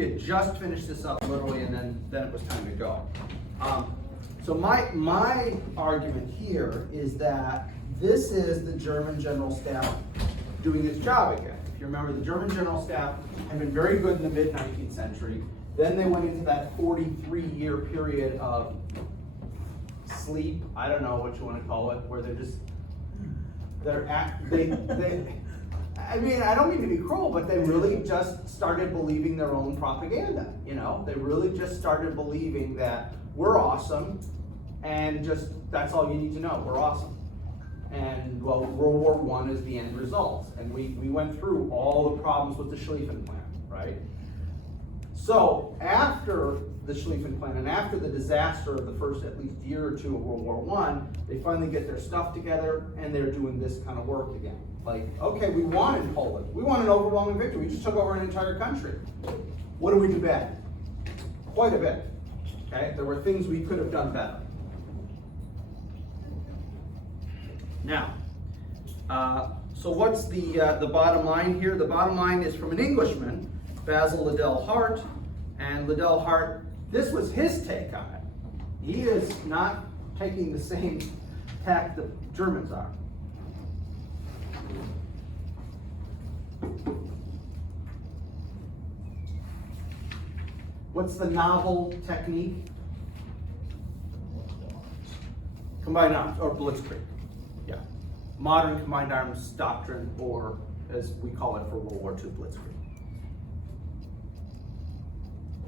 we had just finished this up literally, and then it was time to go. So my argument here is that this is the German General Staff doing its job again. If you remember, the German General Staff had been very good in the mid-19th century. Then they went into that 43-year period of sleep, I don't know what you want to call it, where I mean, I don't mean to be cruel, but they really just started believing their own propaganda, you know? They really just started believing that we're awesome, and just, that's all you need to know, we're awesome. And, well, World War I is the end result. And we went through all the problems with the Schlieffen Plan, right? So, after the Schlieffen Plan, and after the disaster of the first at least year or two of World War I, they finally get their stuff together, and they're doing this kind of work again. Like, okay, we won in Poland. We won an overwhelming victory. We just took over an entire country. What do we do bad? Quite a bit. Okay, there were things we could have done better. Now, so what's the bottom line here? The bottom line is from an Englishman, Basil Liddell Hart, and Liddell Hart, this was his take on it. He is not taking the same tack the Germans are. What's the novel technique? Combined arms, or blitzkrieg. Yeah. Modern combined arms doctrine, or as we call it for World War II, blitzkrieg.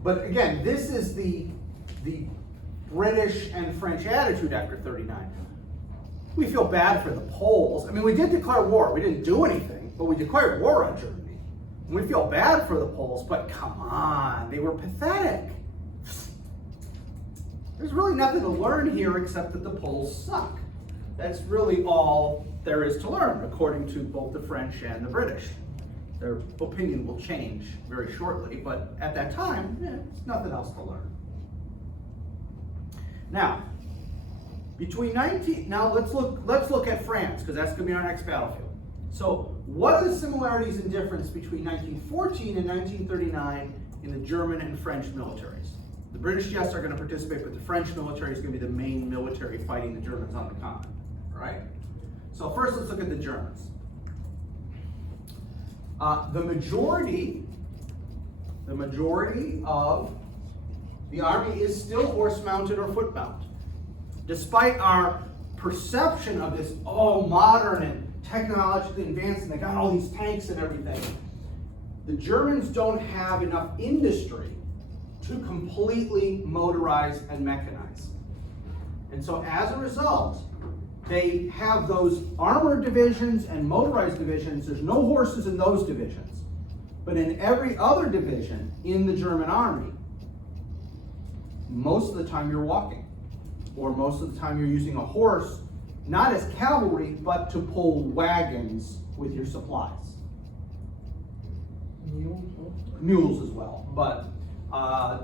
But again, this is the British and French attitude after 39. We feel bad for the Poles. I mean, we did declare war. We didn't do anything, but we declared war on Germany. And we feel bad for the Poles, but come on, they were pathetic. There's really nothing to learn here except that the Poles suck. That's really all there is to learn, according to both the French and the British. Their opinion will change very shortly, but at that time, there's nothing else to learn. Now, let's look at France, because that's going to be our next battlefield. So, what are the similarities and difference between 1914 and 1939 in the German and French militaries? The British, yes, are going to participate, but the French military is going to be the main military fighting the Germans on the continent. All right? So first, let's look at the Germans. The majority of the army is still horse-mounted or foot-bound. Despite our perception of this, modern and technologically advanced, and they got all these tanks and everything, the Germans don't have enough industry to completely motorize and mechanize. And so as a result, they have those armored divisions and motorized divisions. There's no horses in those divisions. But in every other division in the German army, most of the time you're walking. Or most of the time you're using a horse, not as cavalry, but to pull wagons with your supplies. Mules as well. But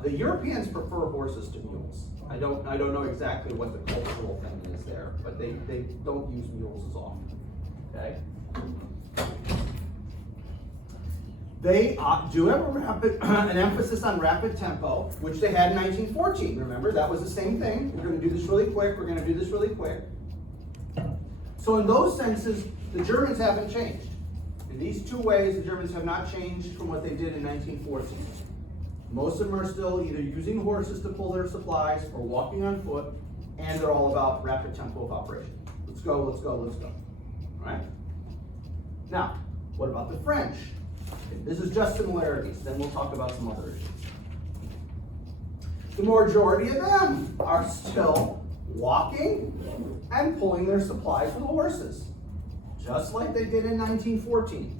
the Europeans prefer horses to mules. I don't know exactly what the cultural thing is there, but they don't use mules as often. Okay? They do have an emphasis on rapid tempo, which they had in 1914. Remember, that was the same thing. We're going to do this really quick. We're going to do this really quick. So in those senses, the Germans haven't changed. In these two ways, the Germans have not changed from what they did in 1914. Most of them are still either using horses to pull their supplies or walking on foot, and they're all about rapid tempo of operation. Let's go, let's go, let's go. All right? Now, what about the French? This is just similarities, then we'll talk about some other issues. The majority of them are still walking and pulling their supplies with horses, just like they did in 1914.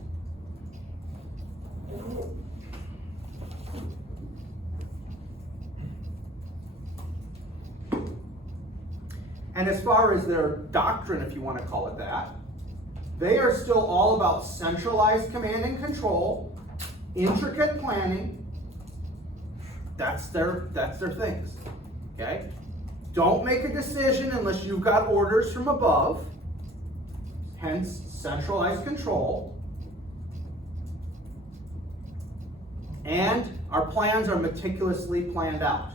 And as far as their doctrine, if you want to call it that, they are still all about centralized command and control, intricate planning. That's their things. Okay? Don't make a decision unless you've got orders from above. Hence, centralized control. And our plans are meticulously planned out.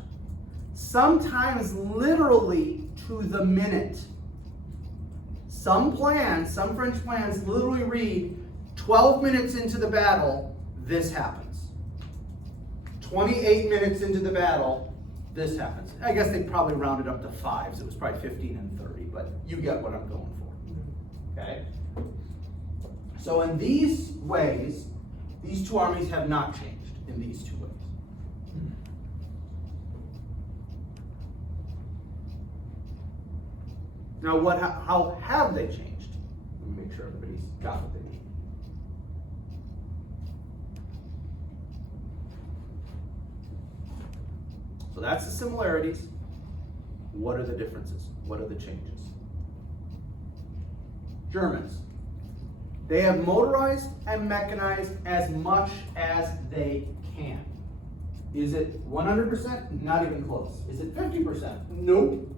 Sometimes literally to the minute. Some French plans literally read 12 minutes into the battle, this happens. 28 minutes into the battle, this happens. I guess they probably rounded up to 5s. It was probably 15 and 30, but you get what I'm going for. Okay? So in these ways, these two armies have not changed in these two ways. Now, how have they changed? Let me make sure everybody's got what they need. So that's the similarities. What are the differences? What are the changes? Germans. They have motorized and mechanized as much as they can. Is it 100%? Not even close. Is it 50%? Nope.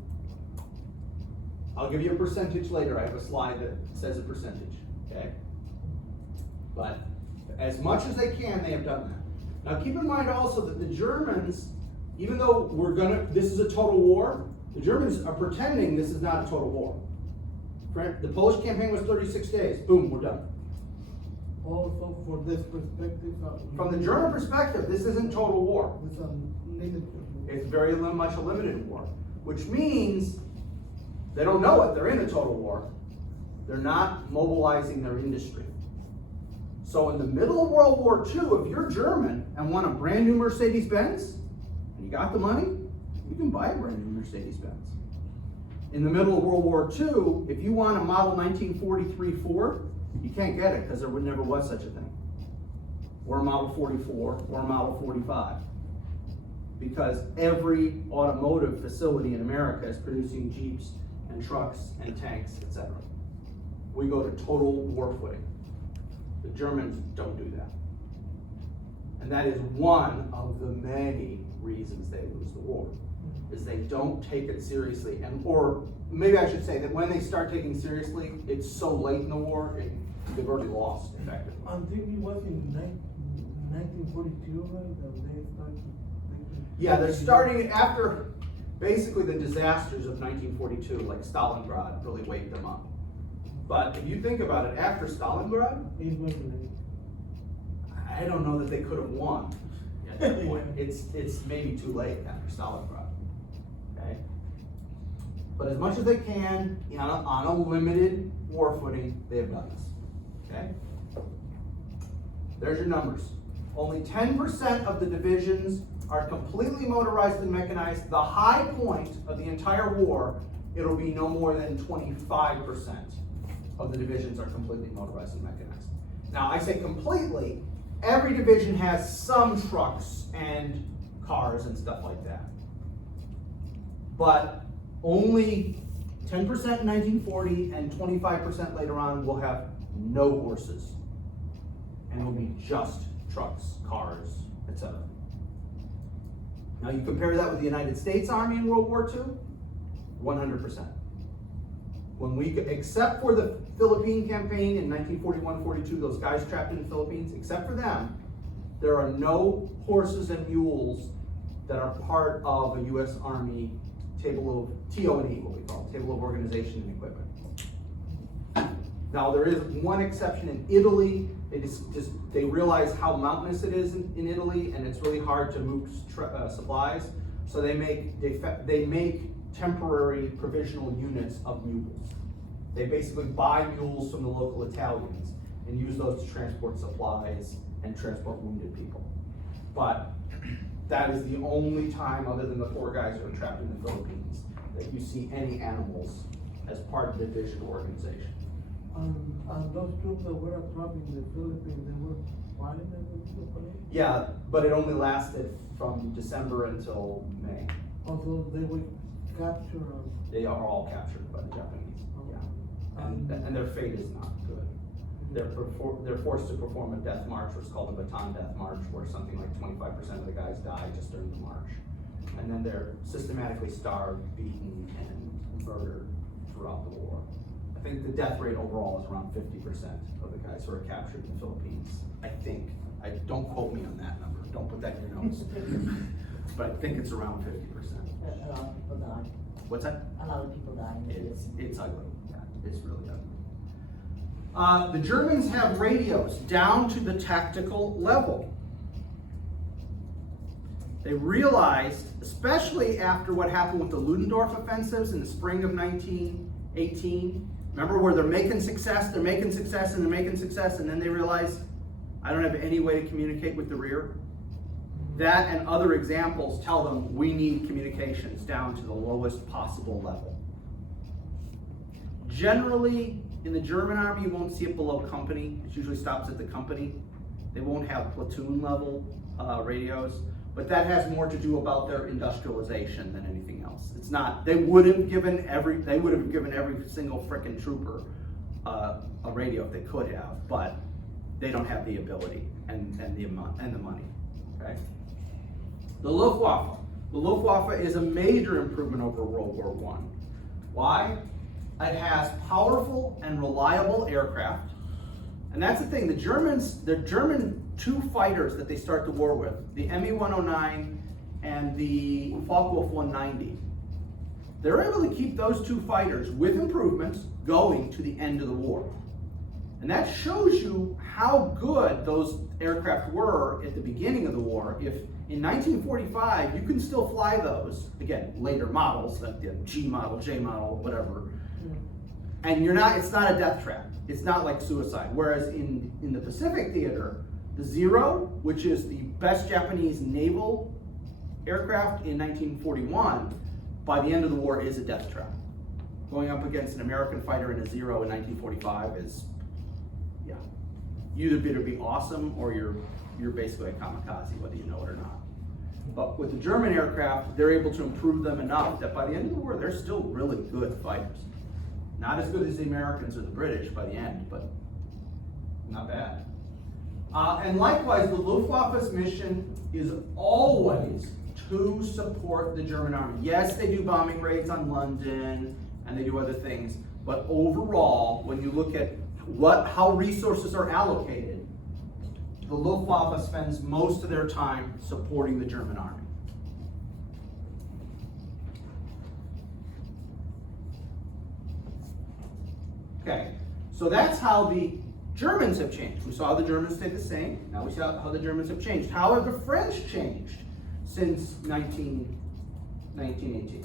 I'll give you a percentage later. I have a slide that says a percentage, okay? But as much as they can, they have done that. Now keep in mind also that the Germans, even though this is a total war, the Germans are pretending this is not a total war. The Polish campaign was 36 days. Boom, we're done. Also, for this perspective, from the German perspective, this isn't total war. It's a limited war. It's very much a limited war, which means they don't know it. They're in a total war. They're not mobilizing their industry. So in the middle of World War II, if you're German and want a brand new Mercedes-Benz, and you got the money, you can buy a brand new Mercedes-Benz. In the middle of World War II, if you want a model 1943 Ford, you can't get it because there never was such a thing. Or a Model 44, or a Model 45. Because every automotive facility in America is producing Jeeps and trucks and tanks, etc. We go to total war footing. The Germans don't do that. And that is one of the many reasons they lose the war, is they don't take it seriously. Or maybe I should say that when they start taking seriously, it's so late in the war, they've already lost, effectively. I think it was in 1942, right, that they started. Yeah, they're starting after basically the disasters of 1942, like Stalingrad really waked them up. But if you think about it, after Stalingrad, It was late. I don't know that they could have won at that point. It's maybe too late after Stalingrad. Okay? But as much as they can, on a limited war footing, they have done this. Okay? There's your numbers. Only 10% of the divisions are completely motorized and mechanized. The high point of the entire war, it'll be no more than 25% of the divisions are completely motorized and mechanized. Now, I say completely, every division has some trucks and cars and stuff like that. But only 10% in 1940 and 25% later on will have no horses. And it'll be just trucks, cars, etc. Now you compare that with the United States Army in World War II, 100%. Except for the Philippine campaign in 1941-42, those guys trapped in the Philippines, except for them, there are no horses and mules that are part of a U.S. Army table of TO&E, what we call it, table of organization and equipment. Now there is one exception in Italy. They realize how mountainous it is in Italy, and it's really hard to move supplies. So they make temporary provisional units of mules. They basically buy mules from the local Italians and use those to transport supplies and transport wounded people. But that is the only time, other than the 4 guys who are trapped in the Philippines, that you see any animals as part of the division organization. And those troops that were trapped in the Philippines, they were fighting in the Philippines? Yeah, but it only lasted from December until May. Although they were captured. They are all captured by the Japanese. Yeah, and their fate is not good. They're forced to perform a death march, what's called a Bataan Death March, where something like 25% of the guys die just during the march, and then they're systematically starved, beaten, and murdered throughout the war. I think the death rate overall is around 50% of the guys who are captured in the Philippines. I think. I don't quote me on that number. Don't put that in your notes. But I think it's around 50%. A lot of people die. What's that? A lot of people die. It's ugly. Yeah, it's really ugly. The Germans have radios down to the tactical level. They realized, especially after what happened with the Ludendorff offensives in the spring of 1918, remember where they're making success, and they're making success, and then they realize, I don't have any way to communicate with the rear. That and other examples tell them we need communications down to the lowest possible level. Generally, in the German army, you won't see it below company. It usually stops at the company. They won't have platoon level radios, but that has more to do about their industrialization than anything else. It's not, they would have given every single frickin' trooper a radio if they could have, but they don't have the ability and the money, okay? The Luftwaffe. The Luftwaffe is a major improvement over World War I. Why? It has powerful and reliable aircraft. And that's the thing, the German two fighters that they start the war with, the Me-109 and the Focke-Wulf 190, they're able to keep those two fighters with improvements going to the end of the war. And that shows you how good those aircraft were at the beginning of the war. If in 1945, you can still fly those, again, later models, like the G model, J model, whatever, and it's not a death trap. It's not like suicide. Whereas in the Pacific theater, the Zero, which is the best Japanese naval aircraft in 1941, by the end of the war is a death trap. Going up against an American fighter in a Zero in 1945 is, yeah, you either better be awesome or you're basically a kamikaze, whether you know it or not. But with the German aircraft, they're able to improve them enough that by the end of the war, they're still really good fighters. Not as good as the Americans or the British by the end, but not bad. And likewise, the Luftwaffe's mission is always to support the German army. Yes, they do bombing raids on London, and they do other things, but overall, when you look at how resources are allocated, the Luftwaffe spends most of their time supporting the German army. Okay, so that's how the Germans have changed. We saw the Germans stay the same. Now we see how the Germans have changed. How have the French changed since 1918?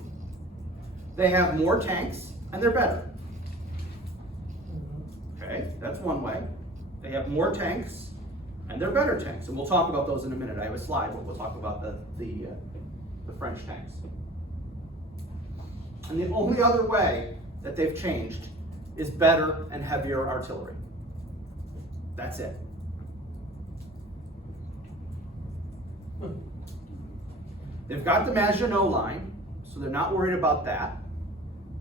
They have more tanks and they're better. Okay, that's one way. They have more tanks and they're better tanks. And we'll talk about those in a minute. I have a slide where we'll talk about the French tanks. And the only other way that they've changed is better and heavier artillery. That's it. They've got the Maginot Line, so they're not worried about that.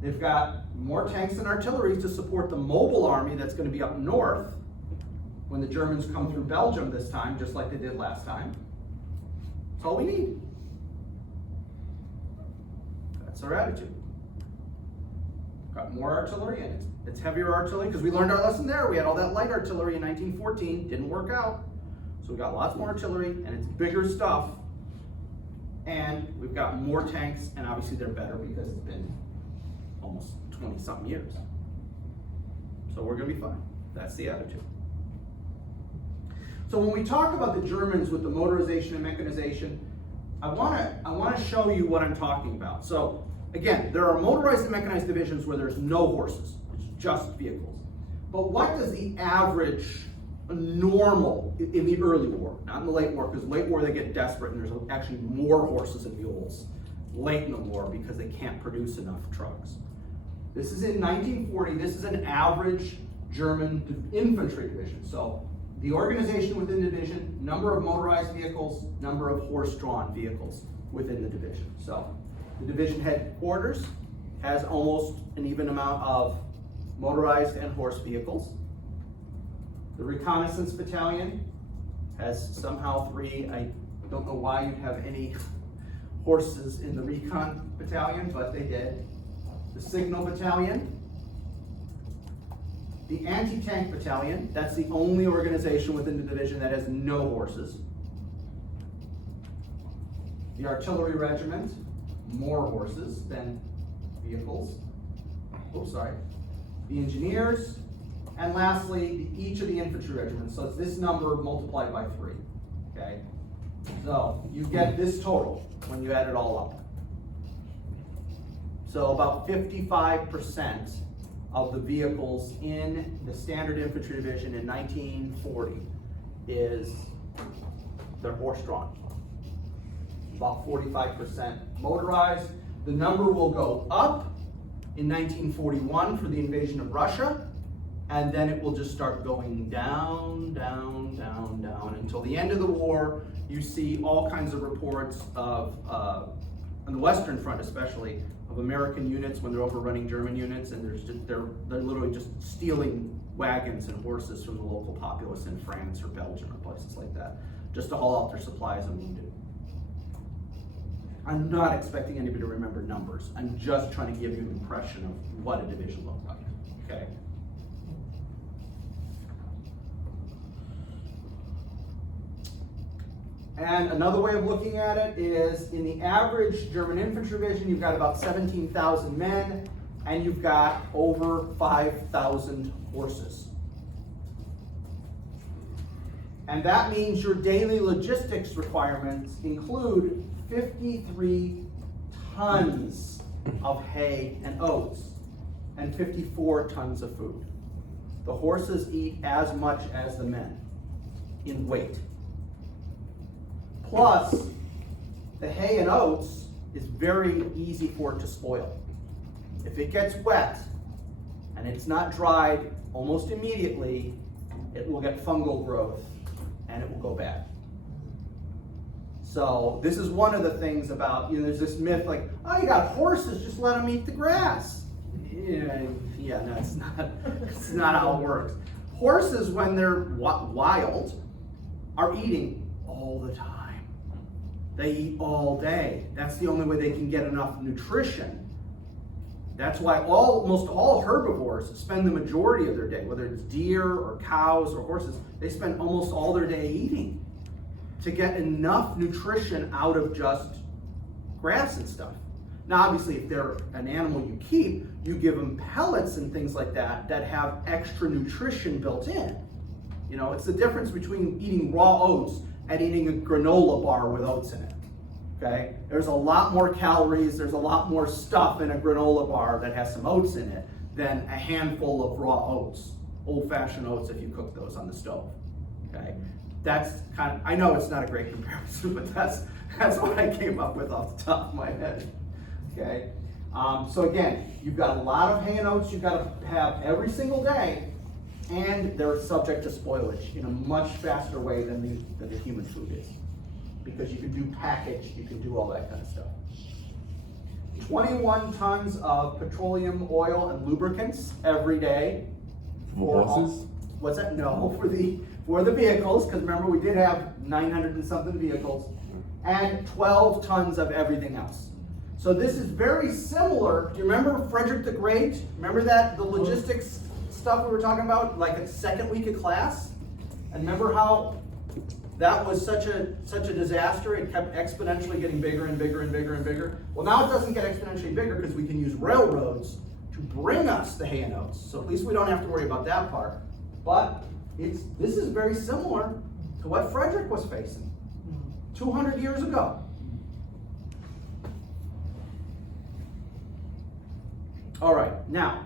They've got more tanks and artillery to support the mobile army that's going to be up north when the Germans come through Belgium this time, just like they did last time. That's all we need. That's our attitude. Got more artillery and it's heavier artillery because we learned our lesson there. We had all that light artillery in 1914, didn't work out. So we got lots more artillery and it's bigger stuff. And we've got more tanks and obviously they're better because it's been almost 20-something years. So we're gonna be fine. That's the attitude. So when we talk about the Germans with the motorization and mechanization, I wanna show you what I'm talking about. So again, there are motorized and mechanized divisions where there's no horses, it's just vehicles. But what does the average normal in the early war, not in the late war, because late war they get desperate and there's actually more horses and mules late in the war because they can't produce enough trucks. This is in 1940, this is an average German infantry division. So the organization within the division, number of motorized vehicles, number of horse-drawn vehicles within the division. So the division headquarters has almost an even amount of motorized and horse vehicles. The reconnaissance battalion has somehow 3. I don't know why you'd have any horses in the recon battalion, but they did. The signal battalion The anti-tank battalion, that's the only organization within the division that has no horses. The artillery regiment, more horses than vehicles. Oh, sorry. The engineers, and lastly, each of the infantry regiments. So it's this number multiplied by 3, okay? So you get this total when you add it all up. So about 55% of the vehicles in the standard infantry division in 1940 they're horse-drawn. About 45% motorized. The number will go up in 1941 for the invasion of Russia, and then it will just start going down, down, down, down until the end of the war. You see all kinds of reports of, on the Western Front especially, of American units when they're overrunning German units, and they're literally just stealing wagons and horses from the local populace in France or Belgium or places like that, just to haul out their supplies and wounded. I'm not expecting anybody to remember numbers. I'm just trying to give you an impression of what a division looks like, okay? And another way of looking at it is in the average German infantry division, you've got about 17,000 men and you've got over 5,000 horses. And that means your daily logistics requirements include 53 tons of hay and oats and 54 tons of food. The horses eat as much as the men in weight. Plus, the hay and oats is very easy for it to spoil. If it gets wet and it's not dried almost immediately, it will get fungal growth and it will go bad. So this is one of the things about, there's this myth like, oh, you got horses, just let them eat the grass. Yeah, no, it's not how it works. Horses, when they're wild, are eating all the time. They eat all day. That's the only way they can get enough nutrition. That's why almost all herbivores spend the majority of their day, whether it's deer or cows or horses, they spend almost all their day eating to get enough nutrition out of just grass and stuff. Now, obviously, if they're an animal you keep, you give them pellets and things like that that have extra nutrition built in. It's the difference between eating raw oats and eating a granola bar with oats in it, okay? There's a lot more calories, there's a lot more stuff in a granola bar that has some oats in it than a handful of raw oats, old-fashioned oats if you cook those on the stove, okay? That's I know it's not a great comparison, but that's what I came up with off the top of my head, okay? So again, you've got a lot of hay and oats you've got to have every single day, and they're subject to spoilage in a much faster way than the human food is, because you can do package, you can do all that kind of stuff. 21 tons of petroleum oil and lubricants every day. For horses? What's that? No, for the vehicles, because remember we did have 900 and something vehicles, and 12 tons of everything else. So this is very similar. Do you remember Frederick the Great? Remember that, the logistics stuff we were talking about, like a second week of class? And remember how that was such a disaster? It kept exponentially getting bigger and bigger and bigger and bigger. Well, now it doesn't get exponentially bigger because we can use railroads to bring us the hay and oats. So at least we don't have to worry about that part. But this is very similar to what Frederick was facing 200 years ago. All right, now,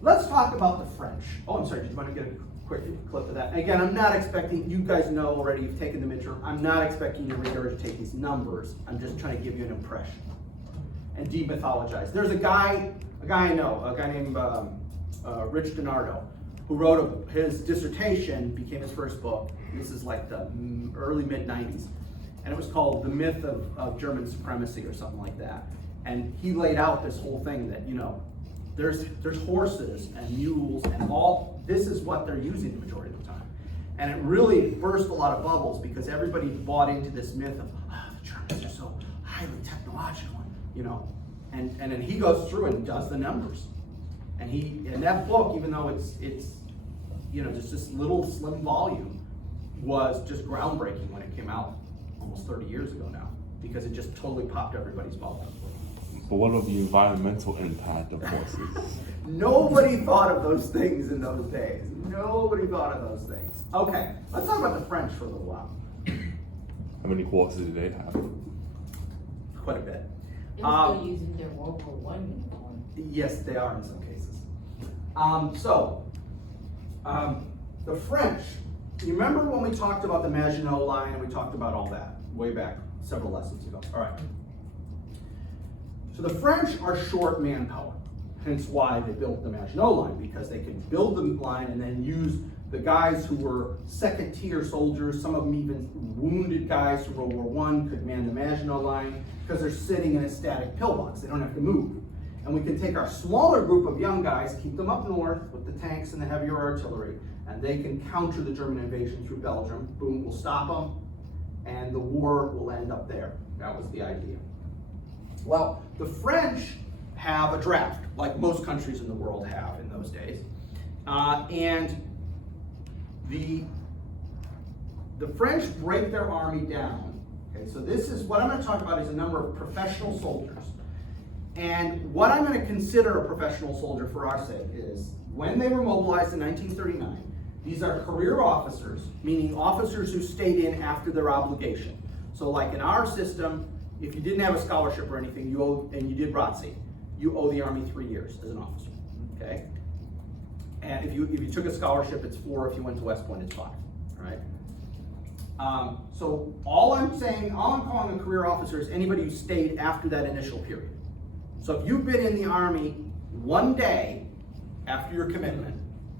let's talk about the French. Oh, I'm sorry, did you want to get a quick clip of that? Again, I'm not expecting, you guys know already, you've taken the midterm, I'm not expecting you to regurgitate these numbers. I'm just trying to give you an impression and demythologize. There's a guy I know, a guy named Rich DiNardo, who wrote his dissertation, became his first book. This is like the early mid-90s. And it was called The Myth of German Supremacy or something like that. And he laid out this whole thing that, there's horses and mules and all, this is what they're using the majority of the time. And it really burst a lot of bubbles because everybody bought into this myth of, the Germans are so highly technological, And then he goes through and does the numbers. And that book, even though it's just this little slim volume, was just groundbreaking when it came out almost 30 years ago now, because it just totally popped everybody's bubble. But what of the environmental impact of horses? Nobody thought of those things in those days. Nobody thought of those things. Okay, let's talk about the French for a little while. How many horses do they have? Quite a bit. They're still using their World War I uniform. Yes, they are in some cases. The French, you remember when we talked about the Maginot Line and we talked about all that way back several lessons ago? All right. So the French are short manpower, hence why they built the Maginot Line, because they could build the line and then use the guys who were second tier soldiers, some of them even wounded guys from World War I could man the Maginot Line because they're sitting in a static pillbox. They don't have to move. And we can take our smaller group of young guys, keep them up north with the tanks and the heavier artillery, and they can counter the German invasion through Belgium. Boom, we'll stop them, and the war will end up there. That was the idea. Well, the French have a draft, like most countries in the world have in those days. And the French break their army down. Okay, so this is what I'm going to talk about is a number of professional soldiers. And what I'm going to consider a professional soldier for our sake is when they were mobilized in 1939, these are career officers, meaning officers who stayed in after their obligation. So like in our system, if you didn't have a scholarship or anything, and you did ROTC, you owe the Army 3 years as an officer, okay? And if you took a scholarship, it's 4. If you went to West Point, it's 5, all right? So all I'm calling a career officer is anybody who stayed after that initial period. So if you've been in the Army 1 day after your commitment,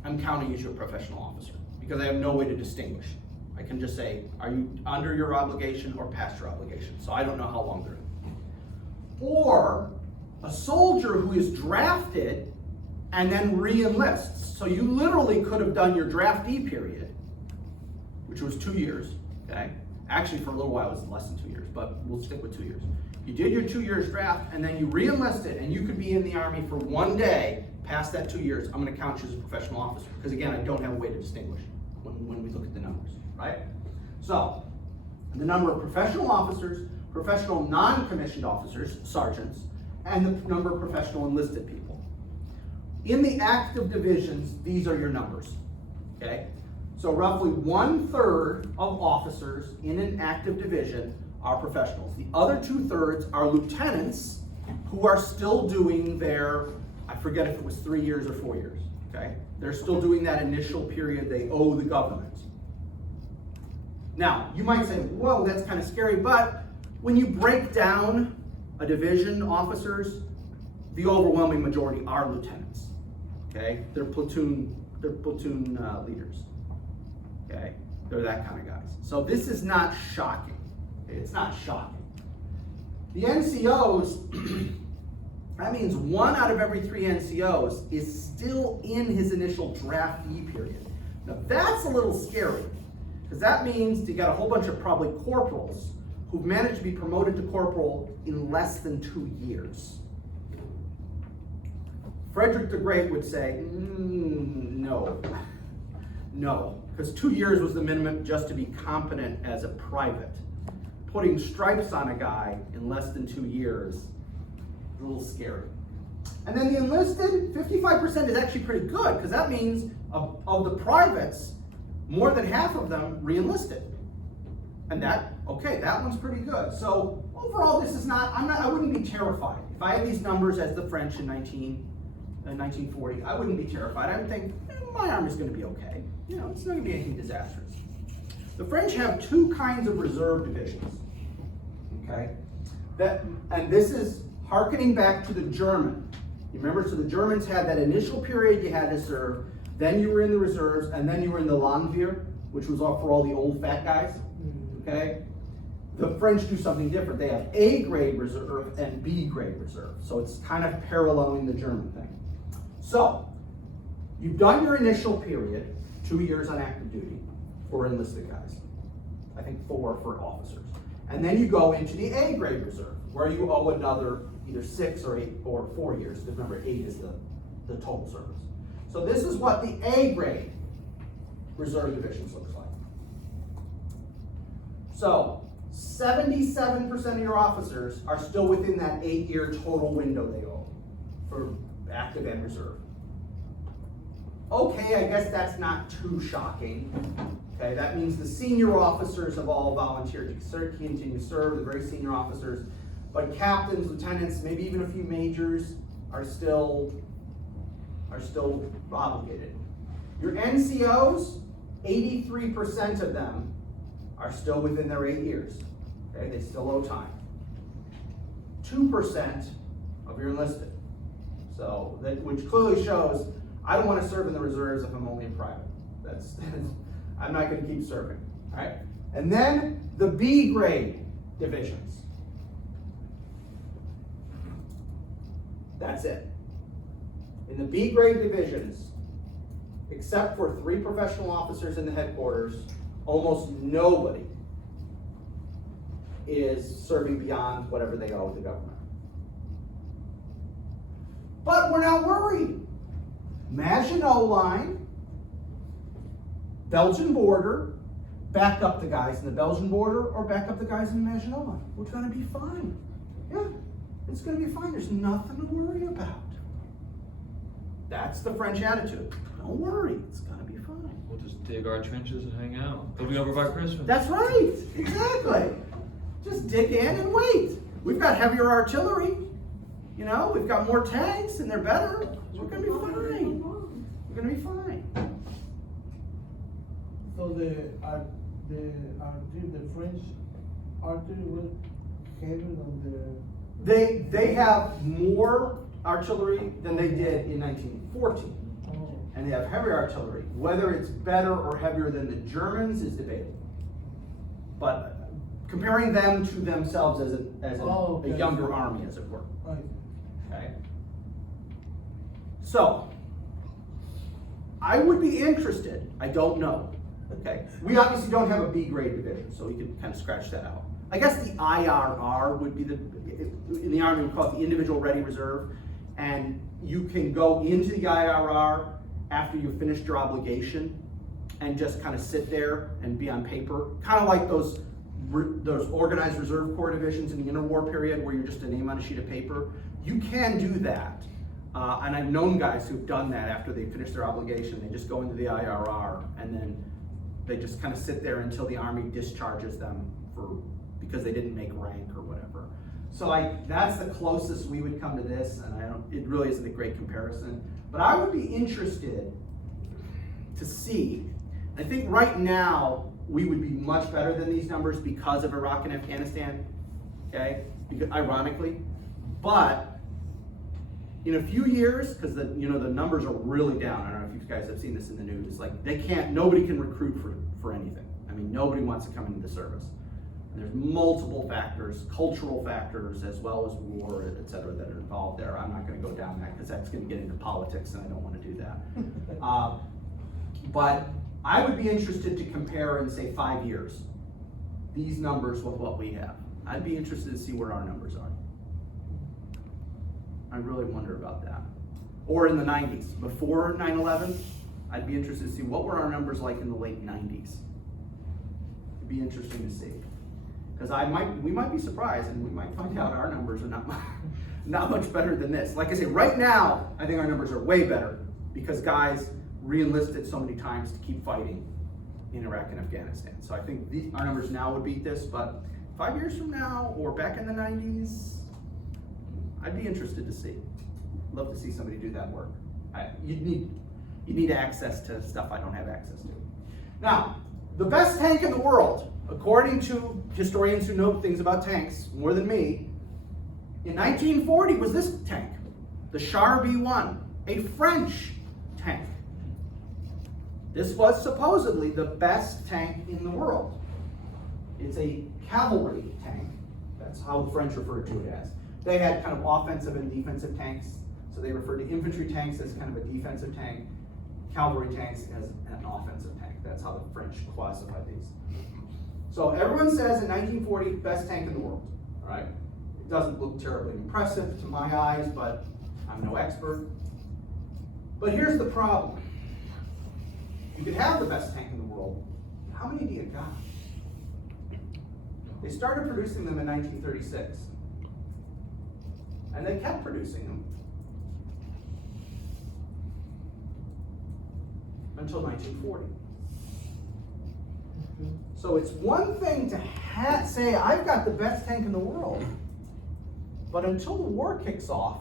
I'm counting as your professional officer because I have no way to distinguish. I can just say, are you under your obligation or past your obligation? So I don't know how long they're in. Or a soldier who is drafted and then re-enlists. So you literally could have done your draftee period, which was 2 years, okay? Actually, for a little while, it was less than 2 years, but we'll stick with 2 years. You did your 2 years draft, and then you re-enlisted, and you could be in the Army for 1 day past that 2 years. I'm gonna count you as a professional officer, because again, I don't have a way to distinguish when we look at the numbers, right? So, the number of professional officers, professional non-commissioned officers, sergeants, and the number of professional enlisted people. In the active divisions, these are your numbers, okay? So roughly 1/3 of officers in an active division are professionals. The other 2/3 are lieutenants who are still doing their, I forget if it was 3 years or 4 years, okay? They're still doing that initial period they owe the government. Now, you might say, whoa, that's kind of scary, but when you break down a division officers, the overwhelming majority are lieutenants, okay? They're platoon leaders, okay? They're that kind of guys. So this is not shocking. It's not shocking. The NCOs, that means 1 out of every 3 NCOs is still in his initial draftee period. Now that's a little scary, because that means you got a whole bunch of probably corporals who've managed to be promoted to corporal in less than 2 years. Frederick the Great would say, no, because 2 years was the minimum just to be competent as a private. Putting stripes on a guy in less than 2 years is a little scary. And then the enlisted, 55% is actually pretty good, because that means of the privates, more than half of them re-enlisted. And that one's pretty good. So overall, this is not, I wouldn't be terrified. If I had these numbers as the French in 1940, I wouldn't be terrified. I would think, my army's gonna be okay. You know, it's not gonna be anything disastrous. The French have 2 kinds of reserve divisions, okay? And this is hearkening back to the German. You remember, so the Germans had that initial period you had to serve, then you were in the reserves, and then you were in the Landwehr, which was all for all the old fat guys, okay? The French do something different. They have A grade reserve and B grade reserve. So it's kind of paralleling the German thing. So, you've done your initial period, 2 years on active duty, for enlisted guys. I think 4 for officers. And then you go into the A grade reserve, where you owe another either 6 or 8 or 4 years, because remember 8 is the total service. So this is what the A grade reserve divisions looks like. So 77% of your officers are still within that 8-year total window they owe for active and reserve. Okay, I guess that's not too shocking. Okay, that means the senior officers have all volunteered to continue to serve, the very senior officers, but captains, lieutenants, maybe even a few majors are still obligated. Your NCOs, 83% of them are still within their 8 years. Okay, they still owe time. 2% of your enlisted. So that, which clearly shows I don't want to serve in the reserves if I'm only a private. That's I'm not going to keep serving. All right, and then the B grade divisions. That's it. In the B grade divisions, except for 3 professional officers in the headquarters, almost nobody is serving beyond whatever they owe the government. But we're not worried. Maginot Line, Belgian border, back up the guys in the Belgian border or back up the guys in the Maginot Line. We're gonna be fine. Yeah, it's gonna be fine. There's nothing to worry about. That's the French attitude. Don't worry, it's gonna be fine. We'll just dig our trenches and hang out. They'll be over by Christmas. That's right, exactly. Just dig in and wait. We've got heavier artillery. You know, we've got more tanks and they're better. We're gonna be fine. We're gonna be fine. So the French artillery was heavy on They have more artillery than they did in 1914. And they have heavier artillery. Whether it's better or heavier than the Germans is debatable. But comparing them to themselves as a younger army, as it were. Okay. So, I would be interested, I don't know. Okay. We obviously don't have a B grade division, so we can kind of scratch that out. I guess the IRR would be in the Army we call it the Individual Ready Reserve, and you can go into the IRR after you've finished your obligation and just kind of sit there and be on paper, kind of like those organized reserve corps divisions in the interwar period where you're just a name on a sheet of paper. You can do that, and I've known guys who've done that after they finish their obligation. They just go into the IRR and then they just kind of sit there until the Army discharges them because they didn't make rank or whatever. So that's the closest we would come to this, and it really isn't a great comparison. But I would be interested to see. I think right now we would be much better than these numbers because of Iraq and Afghanistan. Okay, ironically, but in a few years, because the numbers are really down. I don't know if you guys have seen this in the news. It's like nobody can recruit for anything. I mean, nobody wants to come into the service. And there's multiple factors, cultural factors, as well as war, et cetera, that are involved there. I'm not going to go down that because that's going to get into politics, and I don't want to do that. But I would be interested to compare in, say, 5 years, these numbers with what we have. I'd be interested to see where our numbers are. I really wonder about that. Or in the 90s, before 9/11, I'd be interested to see what were our numbers like in the late 90s. It'd be interesting to see. Because we might be surprised, and we might find out our numbers are not much better than this. Like I say, right now, I think our numbers are way better because guys re-enlisted so many times to keep fighting in Iraq and Afghanistan. So I think our numbers now would beat this, but 5 years from now, or back in the 90s, I'd be interested to see. Love to see somebody do that work. You need access to stuff I don't have access to. Now, the best tank in the world, according to historians who know things about tanks more than me, in 1940 was this tank, the Char B1, a French tank. This was supposedly the best tank in the world. It's a cavalry tank. That's how the French referred to it as. They had kind of offensive and defensive tanks, so they referred to infantry tanks as kind of a defensive tank, cavalry tanks as an offensive tank. That's how the French classified these. So everyone says in 1940, best tank in the world, all right? It doesn't look terribly impressive to my eyes, but I'm no expert. But here's the problem. You could have the best tank in the world. How many do you got? They started producing them in 1936. And they kept producing them until 1940. So it's one thing to say, I've got the best tank in the world. But until the war kicks off,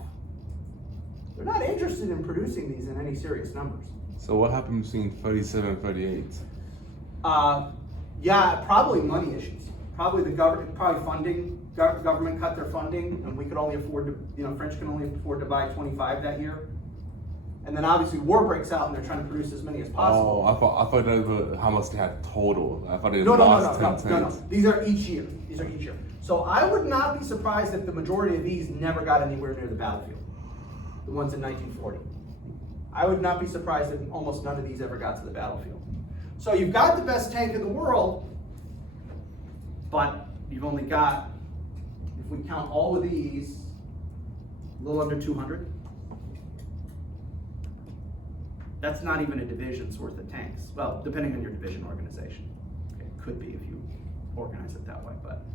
they're not interested in producing these in any serious numbers. So what happened between 37 and 38? Yeah, probably money issues. Probably the government, probably funding, government cut their funding, and we could only afford to, French can only afford to buy 25 that year. And then obviously war breaks out and they're trying to produce as many as possible. Oh, I thought that was how much they had total. I thought they No. lost 10 tanks. These are each year. So I would not be surprised if the majority of these never got anywhere near the battlefield. The ones in 1940. I would not be surprised if almost none of these ever got to the battlefield. So you've got the best tank in the world, but you've only got, if we count all of these, a little under 200. That's not even a division's worth of tanks. Well, depending on your division organization. It could be if you organize it that way, but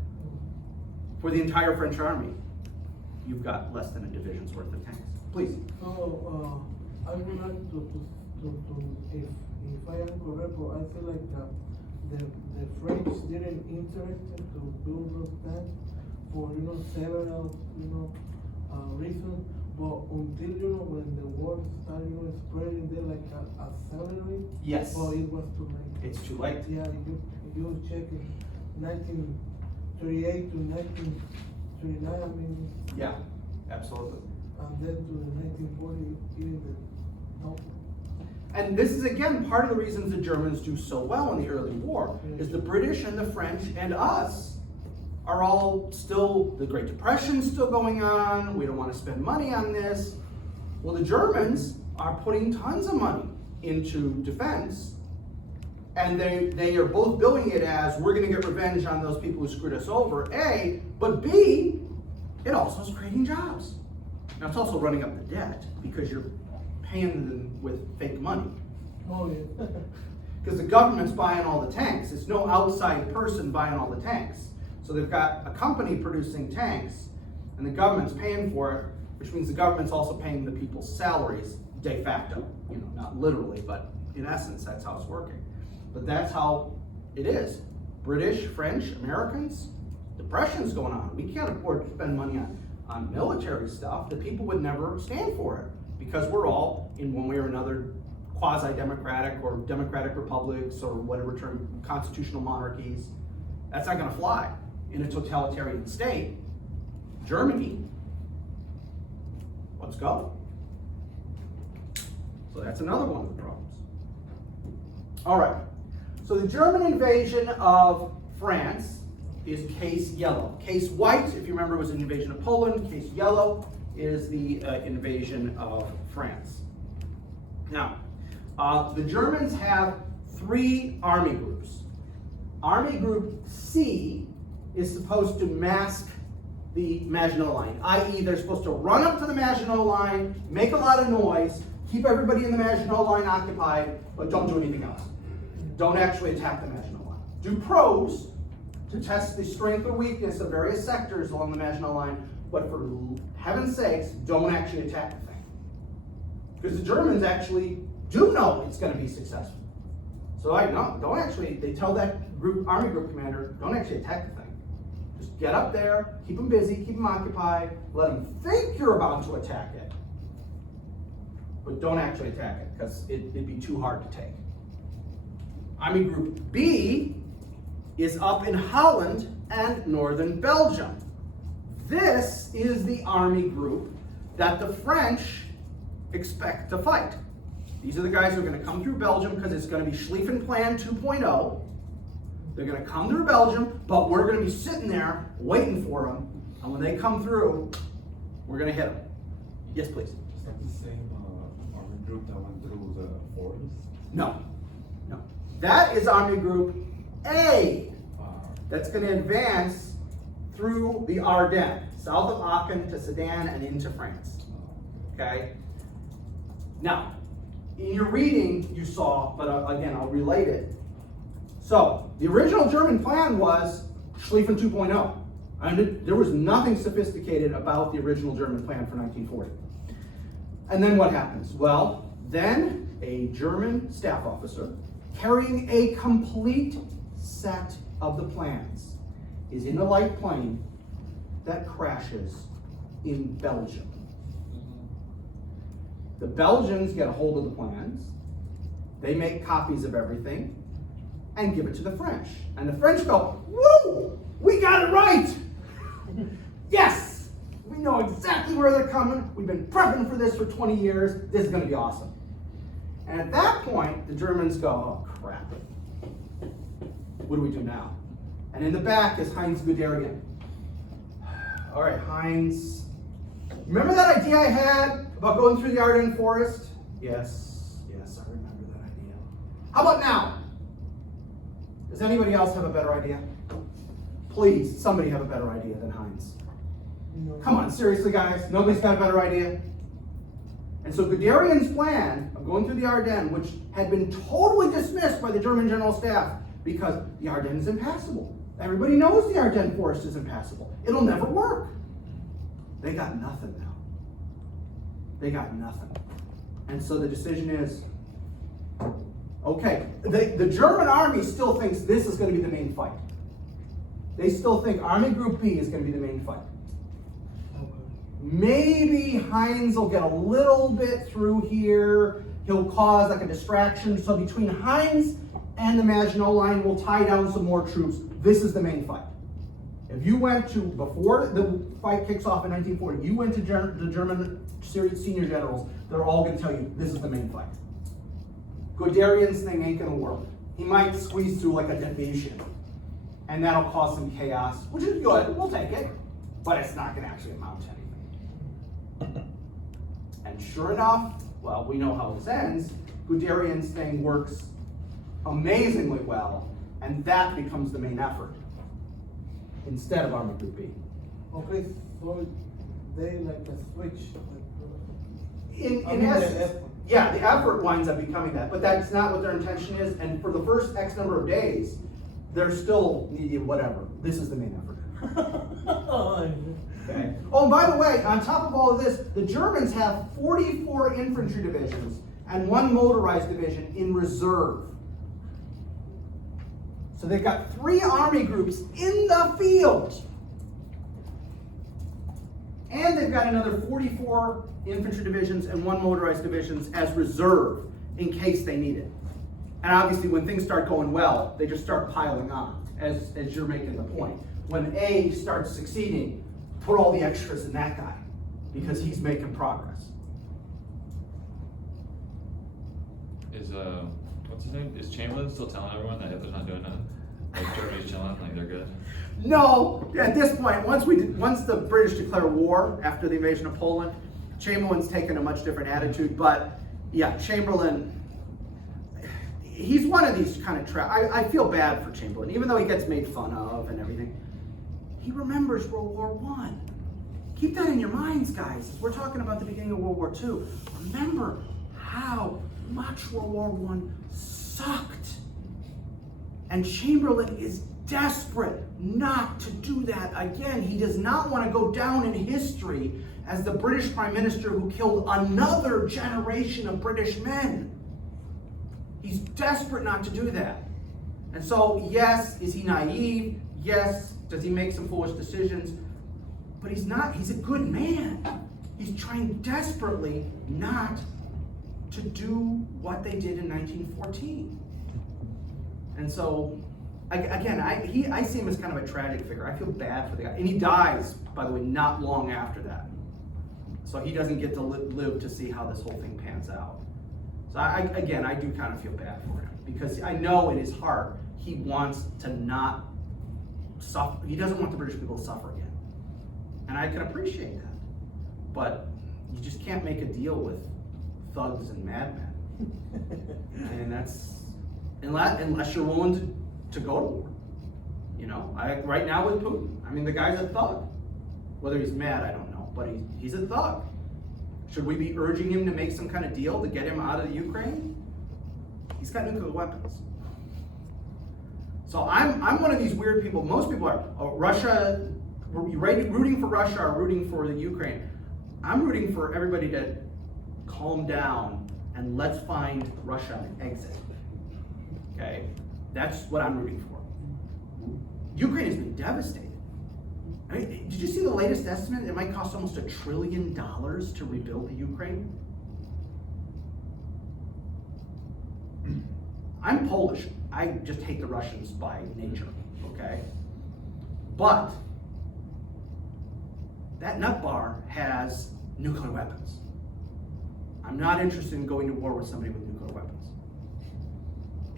for the entire French army, you've got less than a division's worth of tanks. Please. So, I would like to if I am correct, but I feel like the French didn't interested to build those tanks for several reasons. But until when the war started spreading, they like accelerate. Yes. But it was too late. It's too late. Yeah, you check it, 1938 to 1939. I mean. Yeah, absolutely. And then to the 1940, even no. And this is again part of the reasons the Germans do so well in the early war, is the British and the French and us are all still, the Great Depression's still going on, we don't want to spend money on this. Well, the Germans are putting tons of money into defense, and they are both billing it as, we're going to get revenge on those people who screwed us over, A, but B, it also is creating jobs. Now it's also running up the debt, because you're paying them with fake money. Oh yeah. Because the government's buying all the tanks. It's no outside person buying all the tanks. So they've got a company producing tanks, and the government's paying for it, which means the government's also paying the people's salaries de facto. Not literally, but in essence, that's how it's working. But that's how it is. British, French, Americans, depression's going on. We can't afford to spend money on military stuff. The people would never stand for it, because we're all, in one way or another, quasi-democratic or democratic republics or whatever term, constitutional monarchies. That's not going to fly in a totalitarian state. Germany, let's go. So that's another one of the problems. All right. So the German invasion of France is case yellow. Case white, if you remember, was an invasion of Poland. Case yellow is the invasion of France. Now, the Germans have 3 army groups. Army Group C is supposed to mask the Maginot Line, i.e. they're supposed to run up to the Maginot Line, make a lot of noise, keep everybody in the Maginot Line occupied, but don't do anything else. Don't actually attack the Maginot Line. Do probes to test the strength or weakness of various sectors along the Maginot Line, but for heaven's sakes, don't actually attack the thing. Because the Germans actually do know it's going to be successful. So don't actually, they tell that army group commander, don't actually attack the thing. Just get up there, keep them busy, keep them occupied, let them think you're about to attack it. But don't actually attack it, because it'd be too hard to take. Army Group B is up in Holland and northern Belgium. This is the army group that the French expect to fight. These are the guys who are going to come through Belgium, because it's going to be Schlieffen Plan 2.0. They're going to come through Belgium, but we're going to be sitting there waiting for them. And when they come through, we're going to hit them. Yes, please. Is that the same army group that went through the forest? No. That is Army Group A. That's going to advance through the Ardennes, south of Aachen to Sedan and into France. Okay? Now, in your reading, you saw, but again, I'll relate it. So, the original German plan was Schlieffen 2.0. And there was nothing sophisticated about the original German plan for 1940. And then what happens? Well, then a German staff officer carrying a complete set of the plans is in a light plane that crashes in Belgium. The Belgians get a hold of the plans, they make copies of everything, and give it to the French. And the French go, woo, we got it right. Yes, we know exactly where they're coming. We've been prepping for this for 20 years. This is gonna be awesome. And at that point, the Germans go, oh crap. What do we do now? And in the back is Heinz Guderian. All right, Heinz. Remember that idea I had about going through the Ardennes forest? Yes, I remember that idea. How about now? Does anybody else have a better idea? Please, somebody have a better idea than Heinz. No. Come on, seriously guys, nobody's got a better idea? And so Guderian's plan of going through the Ardennes, which had been totally dismissed by the German General Staff because the Ardennes is impassable. Everybody knows the Ardennes forest is impassable. It'll never work. They got nothing now. They got nothing. And so the decision is, okay, the German army still thinks this is going to be the main fight. They still think Army Group B is going to be the main fight. Maybe Heinz will get a little bit through here. He'll cause like a distraction. So between Heinz and the Maginot Line, we'll tie down some more troops. This is the main fight. If you went to, before the fight kicks off in 1940, you went to the German senior generals, they're all going to tell you this is the main fight. Guderian's thing ain't going to work. He might squeeze through like a division, and that'll cause some chaos, which is good. We'll take it, but it's not going to actually amount to anything. And sure enough, well, we know how this ends. Guderian's thing works amazingly well, and that becomes the main effort instead of Army Group B. Okay, so they like a switch. In essence, yeah, the effort winds up becoming that, but that's not what their intention is. And for the first X number of days, they're still whatever. This is the main effort. Okay. Oh, and by the way, on top of all of this, the Germans have 44 infantry divisions and 1 motorized division in reserve. So they've got 3 army groups in the field. And they've got another 44 infantry divisions and 1 motorized divisions as reserve in case they need it. And obviously when things start going well, they just start piling on, as you're making the point. When A starts succeeding, put all the extras in that guy because he's making progress. Is what's his name? Is Chamberlain still telling everyone that Hitler's not doing nothing? Like Germany's chilling, like they're good? No, at this point, once the British declare war after the invasion of Poland, Chamberlain's taken a much different attitude. But yeah, Chamberlain, he's one of these kind of I feel bad for Chamberlain, even though he gets made fun of and everything. He remembers World War I. Keep that in your minds, guys. As we're talking about the beginning of World War II. Remember how much World War I sucked. And Chamberlain is desperate not to do that again. He does not want to go down in history as the British Prime Minister who killed another generation of British men. He's desperate not to do that. And so, yes, is he naive? Yes, does he make some foolish decisions? But he's not, he's a good man. He's trying desperately not to do what they did in 1914. And so, again, I see him as kind of a tragic figure. I feel bad for the guy. And he dies, by the way, not long after that. So he doesn't get to live to see how this whole thing pans out. So I do kind of feel bad for him because I know in his heart he wants to not suffer. He doesn't want the British people to suffer again. And I can appreciate that. But you just can't make a deal with thugs and madmen. And that's, unless you're willing to go to war. You know, right now with Putin, I mean, the guy's a thug. Whether he's mad, I don't know, but he's a thug. Should we be urging him to make some kind of deal to get him out of the Ukraine? He's got nuclear weapons. So I'm one of these weird people. Most people are Russia, rooting for Russia or rooting for the Ukraine. I'm rooting for everybody to calm down and let's find Russia an exit. Okay, that's what I'm rooting for. Ukraine has been devastated. I mean, did you see the latest estimate? It might cost almost $1 trillion to rebuild the Ukraine. I'm Polish. I just hate the Russians by nature, okay? But that nutbar has nuclear weapons. I'm not interested in going to war with somebody with nuclear weapons.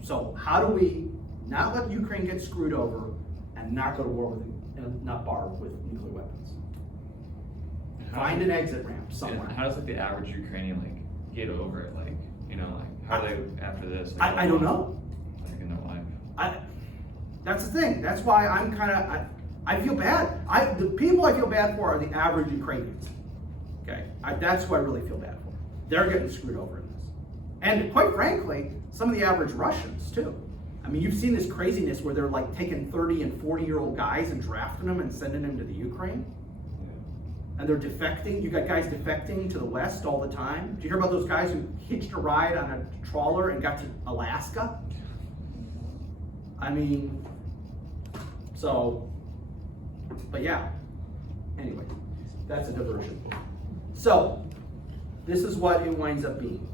So how do we not let Ukraine get screwed over and not go to war with a nutbar with nuclear weapons? Find an exit ramp somewhere. How does like the average Ukrainian like get over it? Like, you know, like how do they after this? Like, I don't know. Like in their life. That's the thing. That's why I'm kind of, I feel bad. The people I feel bad for are the average Ukrainians. Okay, that's who I really feel bad for. They're getting screwed over in this. And quite frankly, some of the average Russians too. I mean, you've seen this craziness where they're like taking 30 and 40-year-old guys and drafting them and sending them to the Ukraine. And they're defecting. You got guys defecting to the West all the time. Did you hear about those guys who hitched a ride on a trawler and got to Alaska? I mean, so, but yeah. Anyway, that's a diversion. So, this is what it winds up being.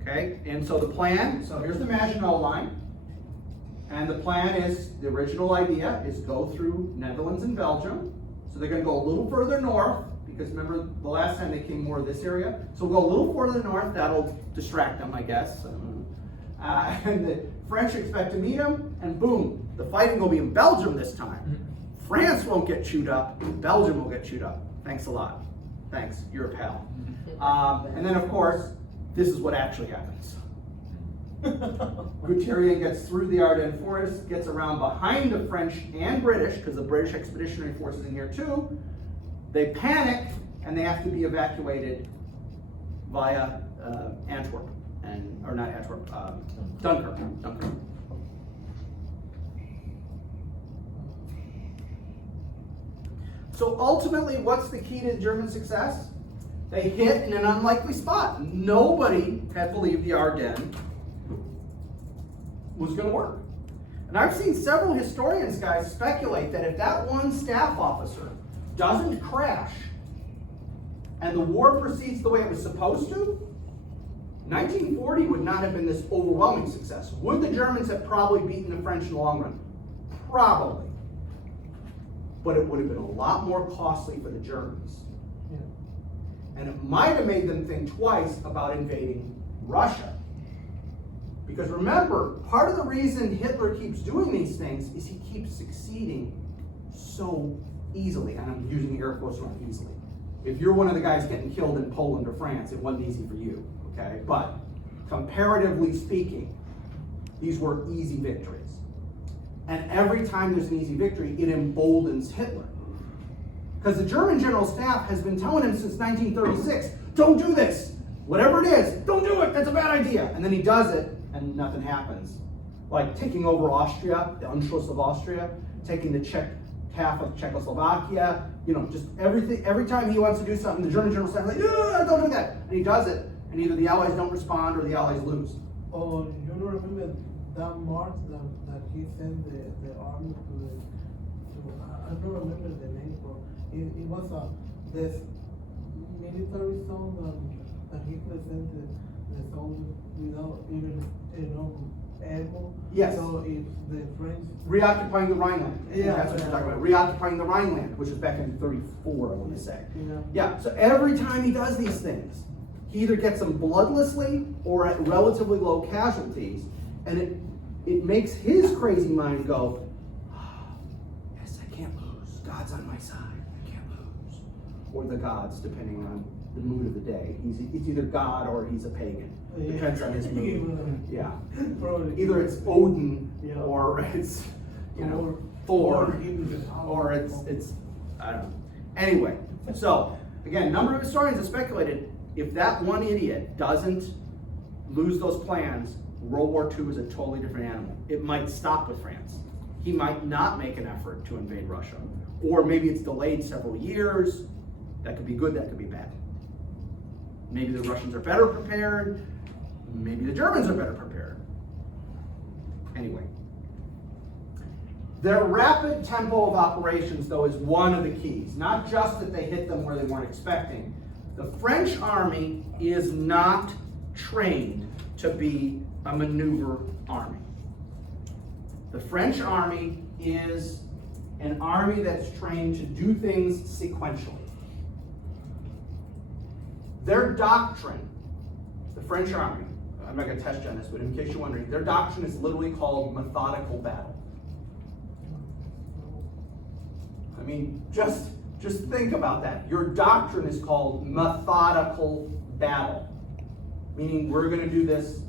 Okay? And so the plan, so here's the Maginot Line. And the plan is, the original idea is go through Netherlands and Belgium. So they're going to go a little further north, because remember the last time they came more of this area. So we'll go a little further north, that'll distract them, I guess. And the French expect to meet them, and boom, the fighting will be in Belgium this time. France won't get chewed up, Belgium will get chewed up. Thanks a lot. Thanks, you're a pal. And then of course, this is what actually happens. Guthrie gets through the Ardennes forest, gets around behind the French and British, because the British expeditionary force is in here too. They panic, and they have to be evacuated via Antwerp, or not Antwerp, Dunkirk. So ultimately, what's the key to German success? They hit in an unlikely spot. Nobody had believed the Ardennes was going to work. And I've seen several historians, guys, speculate that if that one staff officer doesn't crash and the war proceeds the way it was supposed to, 1940 would not have been this overwhelming success. Would the Germans have probably beaten the French in the long run? Probably. But it would have been a lot more costly for the Germans. Yeah. And it might have made them think twice about invading Russia. Because remember, part of the reason Hitler keeps doing these things is he keeps succeeding so easily, and I'm using air quotes around easily. If you're one of the guys getting killed in Poland or France, it wasn't easy for you, okay? But comparatively speaking, these were easy victories. And every time there's an easy victory, it emboldens Hitler. Because the German General Staff has been telling him since 1936, don't do this. Whatever it is, don't do it, that's a bad idea. And then he does it, and nothing happens. Like taking over Austria, the Anschluss of Austria, taking the Czech half of Czechoslovakia, you know, just everything. Every time he wants to do something, the German General Staff is like, don't do that. And he does it, and either the Allies don't respond or the Allies lose. Oh, you don't remember that march that he sent the army to I don't remember the name, but it was this military zone that he presented the soldiers without even able. Yes. So if the French Reoccupying the Rhineland. Yeah. That's what you're talking about. Reoccupying the Rhineland, which was back in 34, I want to say. Yeah. Yeah, so every time he does these things, he either gets them bloodlessly or at relatively low casualties, and it makes his crazy mind go, yes, I can't lose. God's on my side. I can't lose. Or the gods, depending on the mood of the day. He's either God or he's a pagan. Yeah. Depends on his mood. Yeah. Probably. Either it's Odin, Yeah. or it's, Or Thor, Hebrew. or it's I don't know. Anyway, so again, a number of historians have speculated if that one idiot doesn't lose those plans, World War II is a totally different animal. It might stop with France. He might not make an effort to invade Russia. Or maybe it's delayed several years. That could be good, that could be bad. Maybe the Russians are better prepared. Maybe the Germans are better prepared. Anyway. Their rapid tempo of operations, though, is one of the keys. Not just that they hit them where they weren't expecting. The French army is not trained to be a maneuver army. The French army is an army that's trained to do things sequentially. Their doctrine, the French army, I'm not going to test you on this, but in case you're wondering, their doctrine is literally called methodical battle. I mean, just think about that. Your doctrine is called methodical battle. Meaning we're going to do this,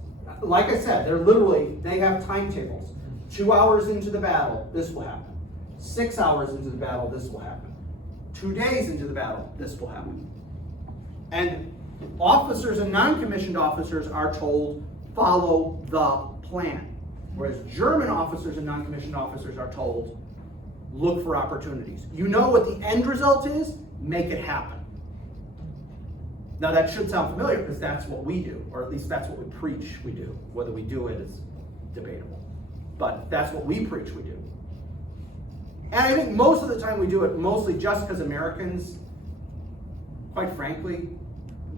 like I said, they have timetables. 2 hours into the battle, this will happen. 6 hours into the battle, this will happen. 2 days into the battle, this will happen. And officers and non-commissioned officers are told, follow the plan. Whereas German officers and non-commissioned officers are told, look for opportunities. You know what the end result is, make it happen. Now that should sound familiar because that's what we do, or at least that's what we preach we do. Whether we do it is debatable. But that's what we preach we do. And I think most of the time we do it mostly just because Americans, quite frankly,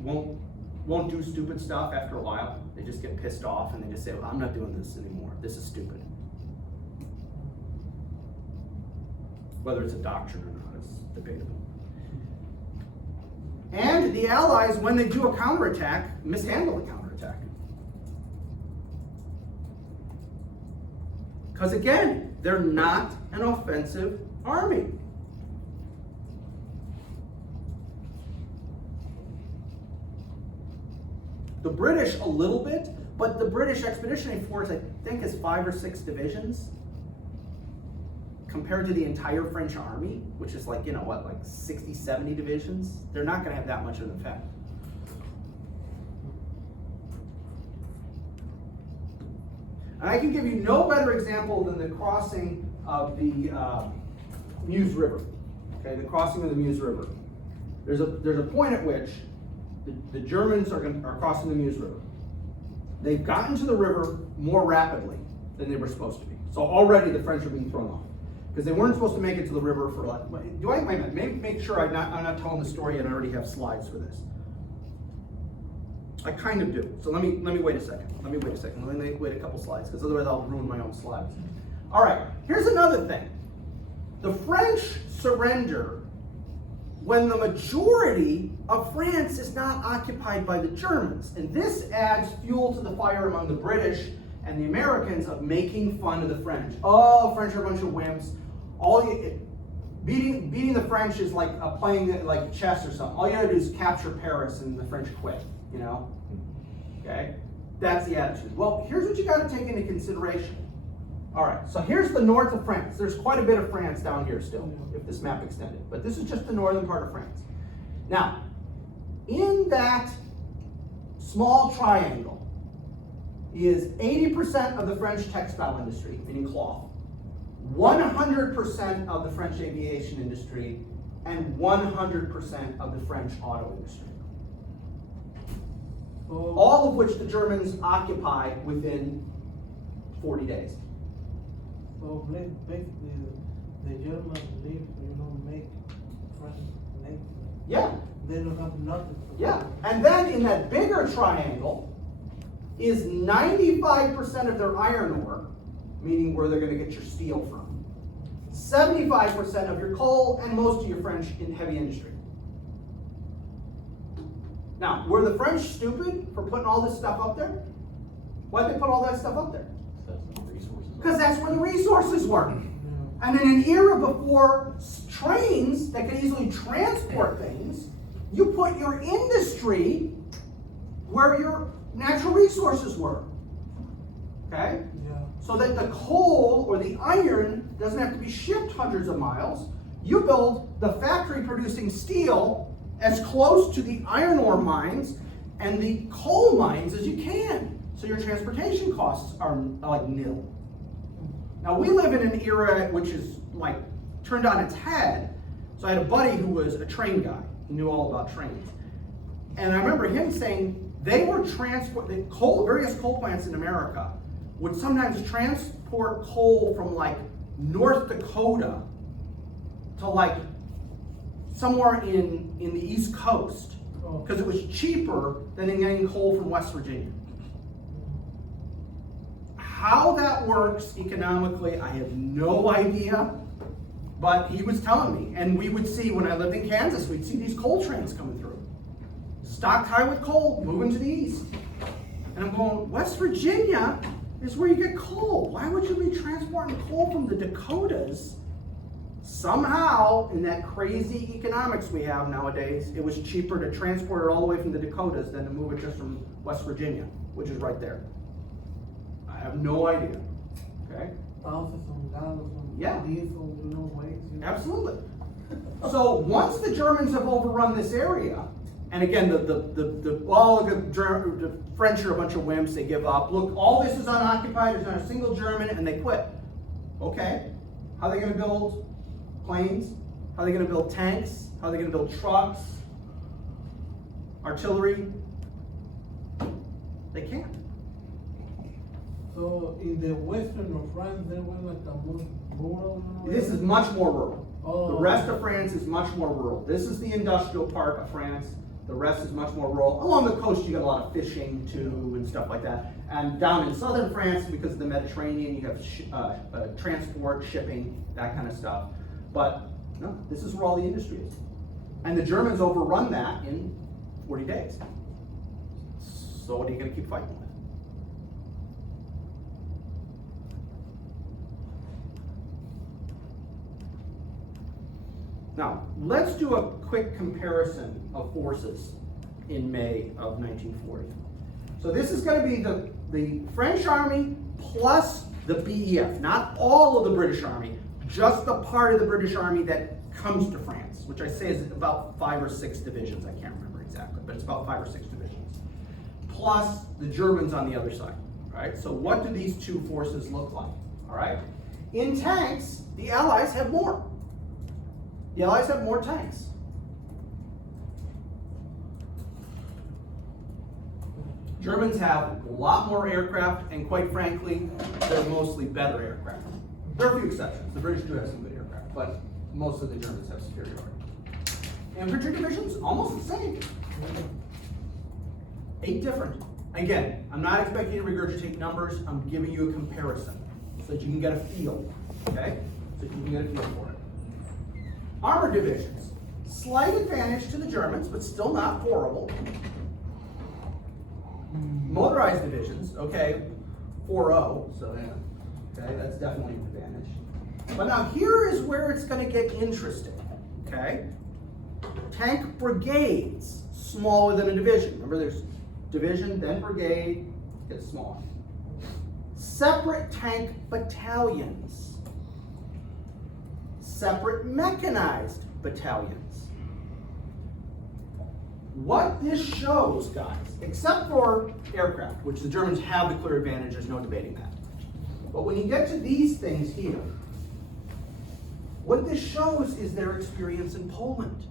won't do stupid stuff after a while. They just get pissed off and they just say, well, I'm not doing this anymore. This is stupid. Whether it's a doctrine or not is debatable. And the Allies, when they do a counterattack, mishandle the counterattack. Because again, they're not an offensive army. The British a little bit, but the British Expeditionary Force, I think, is 5 or 6 divisions compared to the entire French army, which is like 60, 70 divisions. They're not going to have that much of an effect. And I can give you no better example than the crossing of the Meuse River. Okay, the crossing of the Meuse River. There's a point at which the Germans are crossing the Meuse River. They've gotten to the river more rapidly than they were supposed to be. So already the French are being thrown off. Because they weren't supposed to make it to the river for make sure I'm not telling the story and I already have slides for this. I kind of do. So let me wait a second. Let me wait a couple slides, because otherwise I'll ruin my own slides. All right, here's another thing. The French surrender when the majority of France is not occupied by the Germans. And this adds fuel to the fire among the British and the Americans of making fun of the French. Oh, French are a bunch of wimps. Beating the French is like playing like chess or something. All you gotta do is capture Paris and the French quit, Okay? That's the attitude. Well, here's what you gotta take into consideration. All right, so here's the north of France. There's quite a bit of France down here still, if this map extended. But this is just the northern part of France. Now, in that small triangle is 80% of the French textile industry, meaning cloth, 100% of the French aviation industry, and 100% of the French auto industry. All of which the Germans occupy within 40 days. So basically, the Germans make French nation. Yeah. They don't have nothing. Yeah. And then in that bigger triangle is 95% of their iron ore, meaning where they're going to get your steel from, 75% of your coal, and most of your French heavy industry. Now, were the French stupid for putting all this stuff up there? Why'd they put all that stuff up there? Because that's where the resources were. And in an era before trains that could easily transport things, you put your industry where your natural resources were. Okay? Yeah. So that the coal or the iron doesn't have to be shipped hundreds of miles. You build the factory producing steel as close to the iron ore mines and the coal mines as you can. So your transportation costs are like nil. Now we live in an era which is like turned on its head. So I had a buddy who was a train guy. He knew all about trains. And I remember him saying they were various coal plants in America would sometimes transport coal from like North Dakota to like somewhere in the East Coast because it was cheaper than getting coal from West Virginia. How that works economically, I have no idea, but he was telling me. And we would see, when I lived in Kansas, we'd see these coal trains coming through. Stocked high with coal, moving to the east. And I'm going, West Virginia is where you get coal. Why would you be transporting coal from the Dakotas? Somehow, in that crazy economics we have nowadays, it was cheaper to transport it all the way from the Dakotas than to move it just from West Virginia, which is right there. I have no idea. Okay? Thousands of dollars on Yeah. diesel, ways. Absolutely. So once the Germans have overrun this area, and again, the French are a bunch of wimps, they give up. Look, all this is unoccupied, there's not a single German, and they quit. Okay, how are they gonna build planes? How are they gonna build tanks? How are they gonna build trucks? Artillery? They can't. So in the western of France, there was like a more rural. This is much more rural. Oh. The rest of France is much more rural. This is the industrial part of France. The rest is much more rural. Along the coast, you get a lot of fishing too and stuff like that. And down in southern France, because of the Mediterranean, you have transport, shipping, that kind of stuff. But no, this is where all the industry is. And the Germans overrun that in 40 days. So what are you going to keep fighting with? Now, let's do a quick comparison of forces in May of 1940. So this is going to be the French army plus the BEF, not all of the British army, just the part of the British army that comes to France, which I say is about 5 or 6 divisions. I can't remember exactly, but it's about 5 or 6 divisions. Plus the Germans on the other side, right? So what do these two forces look like, all right? In tanks, the Allies have more. The Allies have more tanks. Germans have a lot more aircraft, and quite frankly, they're mostly better aircraft. There are a few exceptions. The British do have some good aircraft, but most of the Germans have superiority. Infantry divisions, almost the same. 8 different. Again, I'm not expecting you to regurgitate numbers. I'm giving you a comparison so that you can get a feel, okay? So you can get a feel for it. Armored divisions, slight advantage to the Germans, but still not horrible. Motorized divisions, okay, 4-0, so yeah, okay, that's definitely an advantage. But now here is where it's going to get interesting, okay? Tank brigades, smaller than a division. Remember, there's division, then brigade, gets smaller. Separate tank battalions. Separate mechanized battalions. What this shows, guys, except for aircraft, which the Germans have the clear advantage, there's no debating that. But when you get to these things here, what this shows is their experience in Poland.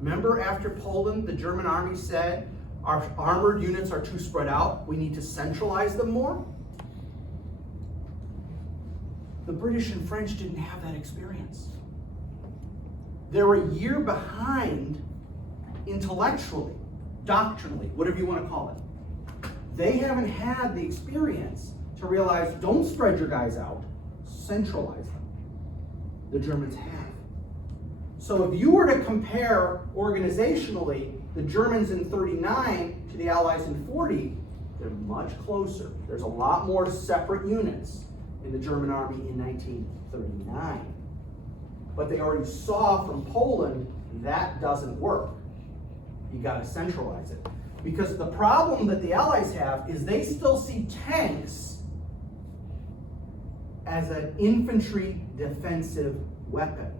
Remember, after Poland, the German army said, our armored units are too spread out, we need to centralize them more? The British and French didn't have that experience. They're a year behind intellectually, doctrinally, whatever you want to call it. They haven't had the experience to realize, don't spread your guys out, centralize them. The Germans have. So if you were to compare organizationally the Germans in 39 to the Allies in 40, they're much closer. There's a lot more separate units in the German army in 1939. But they already saw from Poland that doesn't work. You got to centralize it. Because the problem that the Allies have is they still see tanks as an infantry defensive weapon.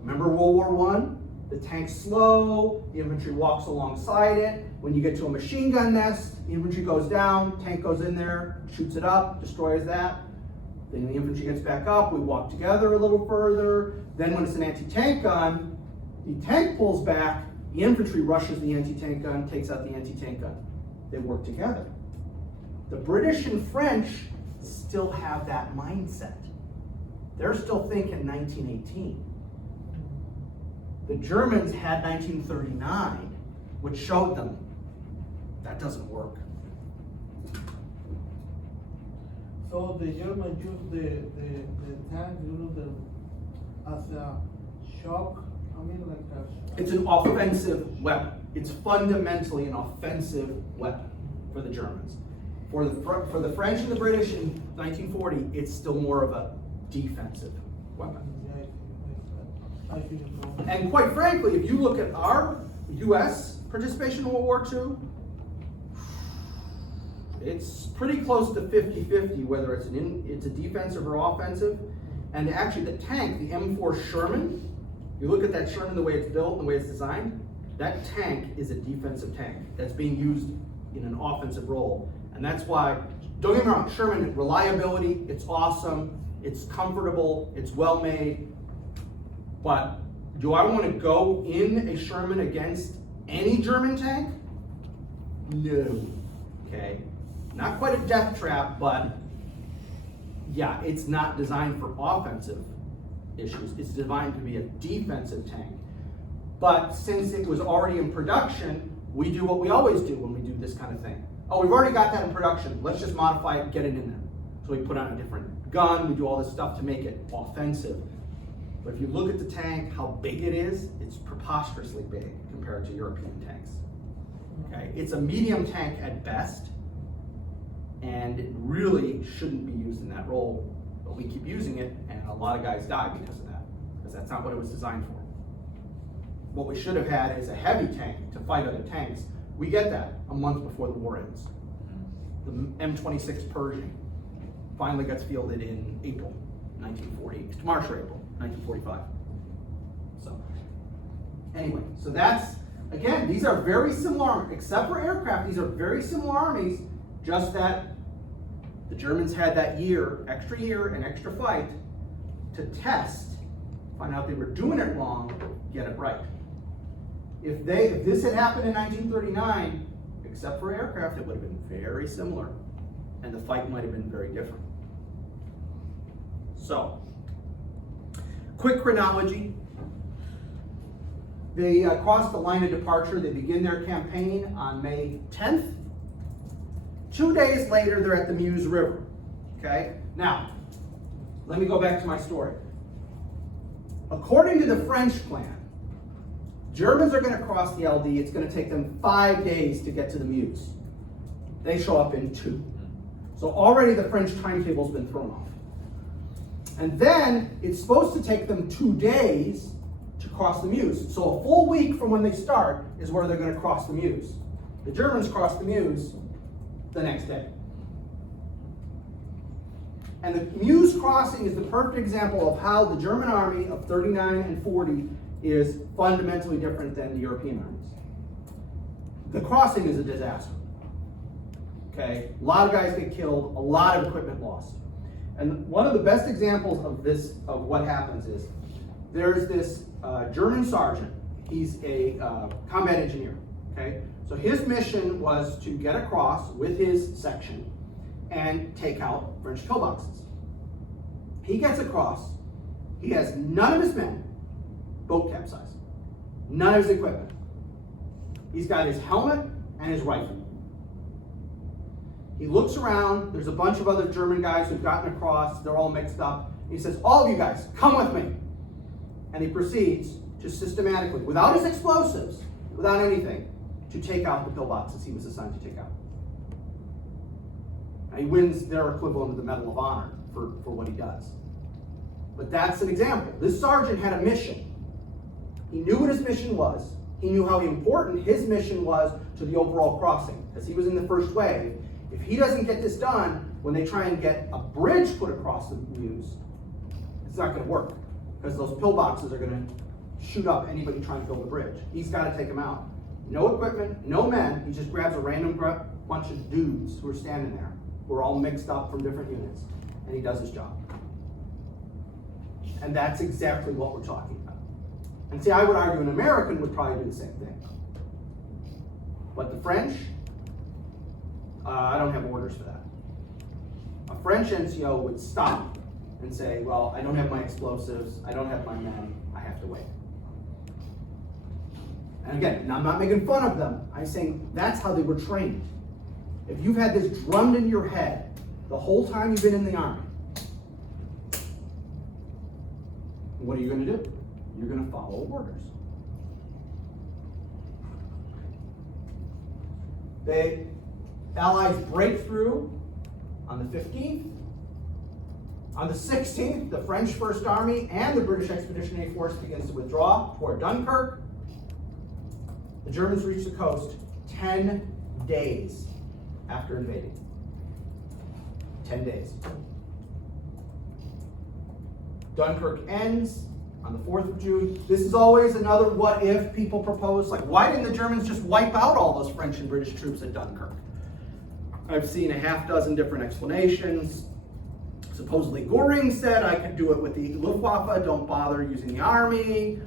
Remember World War I? The tank's slow, the infantry walks alongside it. When you get to a machine gun nest, the infantry goes down, tank goes in there, shoots it up, destroys that. Then the infantry gets back up, we walk together a little further. Then when it's an anti-tank gun, the tank pulls back, the infantry rushes the anti-tank gun, takes out the anti-tank gun. They work together. The British and French still have that mindset. They're still thinking 1918. The Germans had 1939, which showed them that doesn't work. So the Germans use the tank, as a shock. I mean, like a. It's an offensive weapon. It's fundamentally an offensive weapon for the Germans. For the French and the British in 1940, it's still more of a defensive weapon. I think so. And quite frankly, if you look at our U.S. participation in World War II, it's pretty close to 50-50, whether it's a defensive or offensive. And actually the tank, the M4 Sherman, you look at that Sherman, the way it's built, and the way it's designed, that tank is a defensive tank that's being used in an offensive role. And that's why, don't get me wrong, Sherman, reliability, it's awesome, it's comfortable, it's well made. But do I want to go in a Sherman against any German tank? No. Okay. Not quite a death trap, but yeah, it's not designed for offensive issues. It's designed to be a defensive tank. But since it was already in production, we do what we always do when we do this kind of thing. Oh, we've already got that in production. Let's just modify it and get it in there. So we put on a different gun, we do all this stuff to make it offensive. But if you look at the tank, how big it is, it's preposterously big compared to European tanks. Okay, it's a medium tank at best, and it really shouldn't be used in that role, but we keep using it, and a lot of guys die because of that, because that's not what it was designed for. What we should have had is a heavy tank to fight other tanks. We get that a month before the war ends. The M26 Pershing finally gets fielded in April 1940, March or April 1945. So, anyway, so that's, again, these are very similar, except for aircraft, these are very similar armies, just that the Germans had that year, and extra fight to test, find out they were doing it wrong, get it right. If this had happened in 1939, except for aircraft, it would have been very similar, and the fight might have been very different. So, quick chronology. They cross the line of departure. They begin their campaign on May 10th. 2 days later, they're at the Meuse River. Okay? Now, let me go back to my story. According to the French plan, Germans are going to cross the LD. It's going to take them 5 days to get to the Meuse. They show up in 2. So already the French timetable's been thrown off. And then it's supposed to take them 2 days to cross the Meuse. So a full week from when they start is where they're going to cross the Meuse. The Germans cross the Meuse the next day. And the Meuse crossing is the perfect example of how the German army of 39 and 40 is fundamentally different than the European armies. The crossing is a disaster. Okay, a lot of guys get killed, a lot of equipment lost. And one of the best examples of this, of what happens is, there's this German sergeant. He's a combat engineer, okay? So his mission was to get across with his section and take out French pillboxes. He gets across, he has none of his men, boat capsize, none of his equipment. He's got his helmet and his rifle. He looks around, there's a bunch of other German guys who've gotten across, they're all mixed up. He says, all of you guys, come with me. And he proceeds to systematically, without his explosives, without anything, to take out the pillboxes he was assigned to take out. And he wins their equivalent of the Medal of Honor for what he does. But that's an example. This sergeant had a mission. He knew what his mission was. He knew how important his mission was to the overall crossing, because he was in the first wave. If he doesn't get this done, when they try and get a bridge put across the Meuse, it's not going to work, because those pillboxes are going to shoot up anybody trying to build a bridge. He's got to take them out. No equipment, no men. He just grabs a random bunch of dudes who are standing there, who are all mixed up from different units, and he does his job. And that's exactly what we're talking about. And see, I would argue an American would probably do the same thing. But the French, I don't have orders for that. A French NCO would stop and say, well, I don't have my explosives, I don't have my men, I have to wait. And again, I'm not making fun of them, I'm saying that's how they were trained. If you've had this drummed in your head the whole time you've been in the Army, what are you going to do? You're going to follow orders. The Allies break through on the 15th. On the 16th, the French First Army and the British Expeditionary Force begins to withdraw toward Dunkirk. The Germans reach the coast 10 days after invading. 10 days. Dunkirk ends on the 4th of June. This is always another what if people propose. Like, why didn't the Germans just wipe out all those French and British troops at Dunkirk? I've seen a half dozen different explanations. Supposedly Göring said I could do it with the Luftwaffe, don't bother using the army.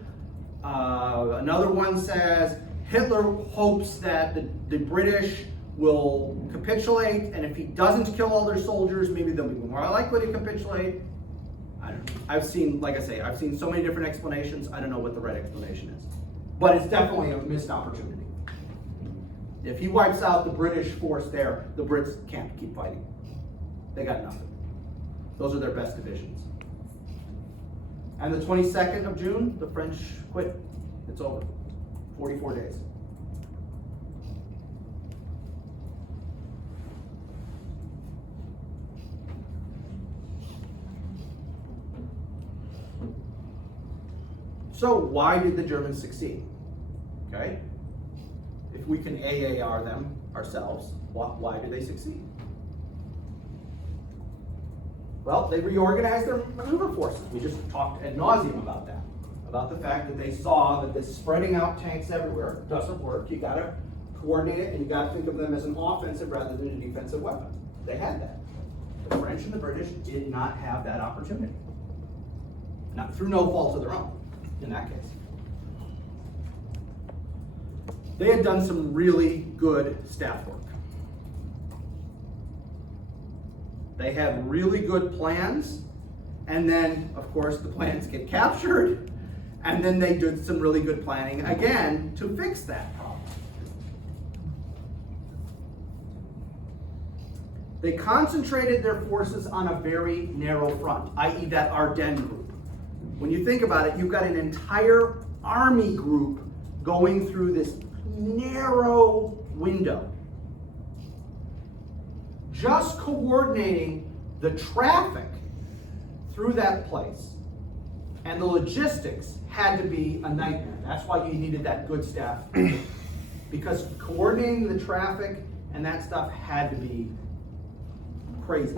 Another one says Hitler hopes that the British will capitulate, and if he doesn't kill all their soldiers, maybe they'll be more likely to capitulate. I don't know. I've seen, like I say, I've seen so many different explanations, I don't know what the right explanation is. But it's definitely a missed opportunity. If he wipes out the British force there, the Brits can't keep fighting. They got nothing. Those are their best divisions. And the 22nd of June, the French quit. It's over. 44 days. So why did the Germans succeed? Okay? If we can AAR them ourselves, why did they succeed? Well, they reorganized their maneuver forces. We just talked ad nauseum about that. About the fact that they saw that this spreading out tanks everywhere doesn't work. You gotta coordinate it, and you gotta think of them as an offensive rather than a defensive weapon. They had that. The French and the British did not have that opportunity. Not through no fault of their own, in that case. They had done some really good staff work. They had really good plans, and then, of course, the plans get captured, and then they did some really good planning again to fix that problem. They concentrated their forces on a very narrow front, i.e. that Ardennes group. When you think about it, you've got an entire army group going through this narrow window. Just coordinating the traffic through that place and the logistics had to be a nightmare. That's why you needed that good staff. Because coordinating the traffic and that stuff had to be crazy.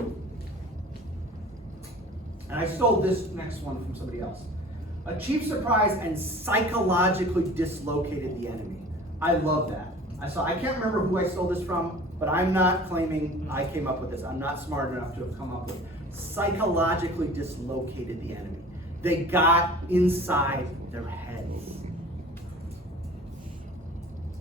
And I stole this next one from somebody else. Achieved surprise and psychologically dislocated the enemy. I love that. I can't remember who I stole this from, but I'm not claiming I came up with this. I'm not smart enough to have come up with psychologically dislocated the enemy. They got inside their heads.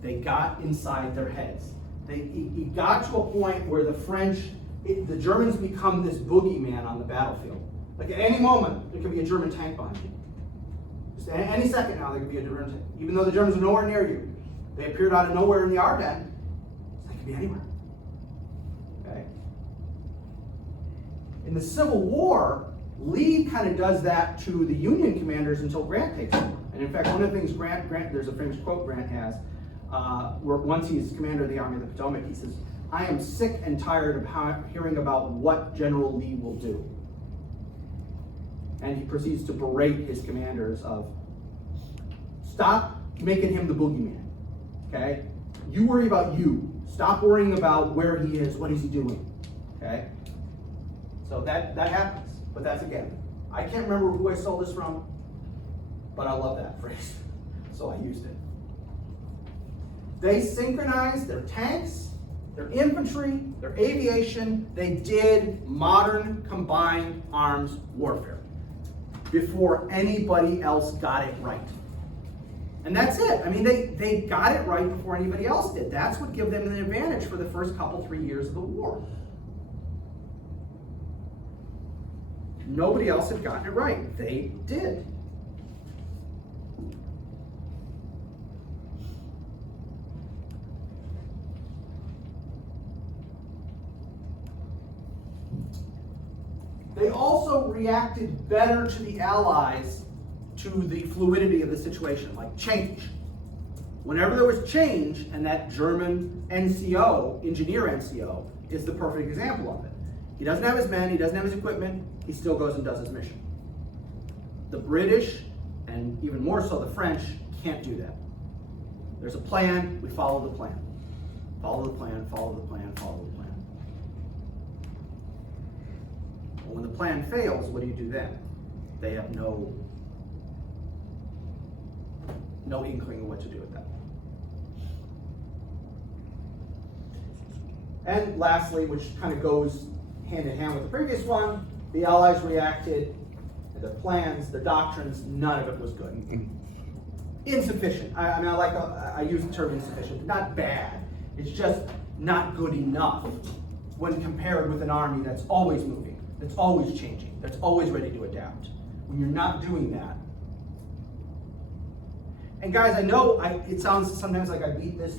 They got inside their heads. It got to a point where the Germans become this boogeyman on the battlefield. Like at any moment, there could be a German tank behind you. Just any second now, there could be a German tank. Even though the Germans are nowhere near you. They appeared out of nowhere in the Ardennes. They could be anywhere. Okay? In the Civil War, Lee kind of does that to the Union commanders until Grant takes over. And in fact, one of the things Grant there's a famous quote Grant has, where once he's commander of the Army of the Potomac, he says, "I am sick and tired of hearing about what General Lee will do." And he proceeds to berate his commanders of, stop making him the boogeyman. Okay? You worry about you. Stop worrying about where he is, what is he doing. Okay? So that happens. But that's again, I can't remember who I stole this from, but I love that phrase, so I used it. They synchronized their tanks, their infantry, their aviation. They did modern combined arms warfare before anybody else got it right. And that's it. I mean, they got it right before anybody else did. That's what gave them an advantage for the first 3 years of the war. Nobody else had gotten it right. They did. They also reacted better to the Allies, to the fluidity of the situation, like change. Whenever there was change, and that German NCO, engineer NCO, is the perfect example of it. He doesn't have his men, he doesn't have his equipment, he still goes and does his mission. The British, and even more so the French, can't do that. There's a plan, we follow the plan. Follow the plan, follow the plan, follow the plan. Well, when the plan fails, what do you do then? They have no inkling of what to do with that. And lastly, which kind of goes hand in hand with the previous one, the Allies reacted, their plans, their doctrines, none of it was good. Insufficient. I use the term insufficient, not bad. It's just not good enough when compared with an army that's always moving, that's always changing, that's always ready to adapt. When you're not doing that. And guys, I know it sounds sometimes like I beat this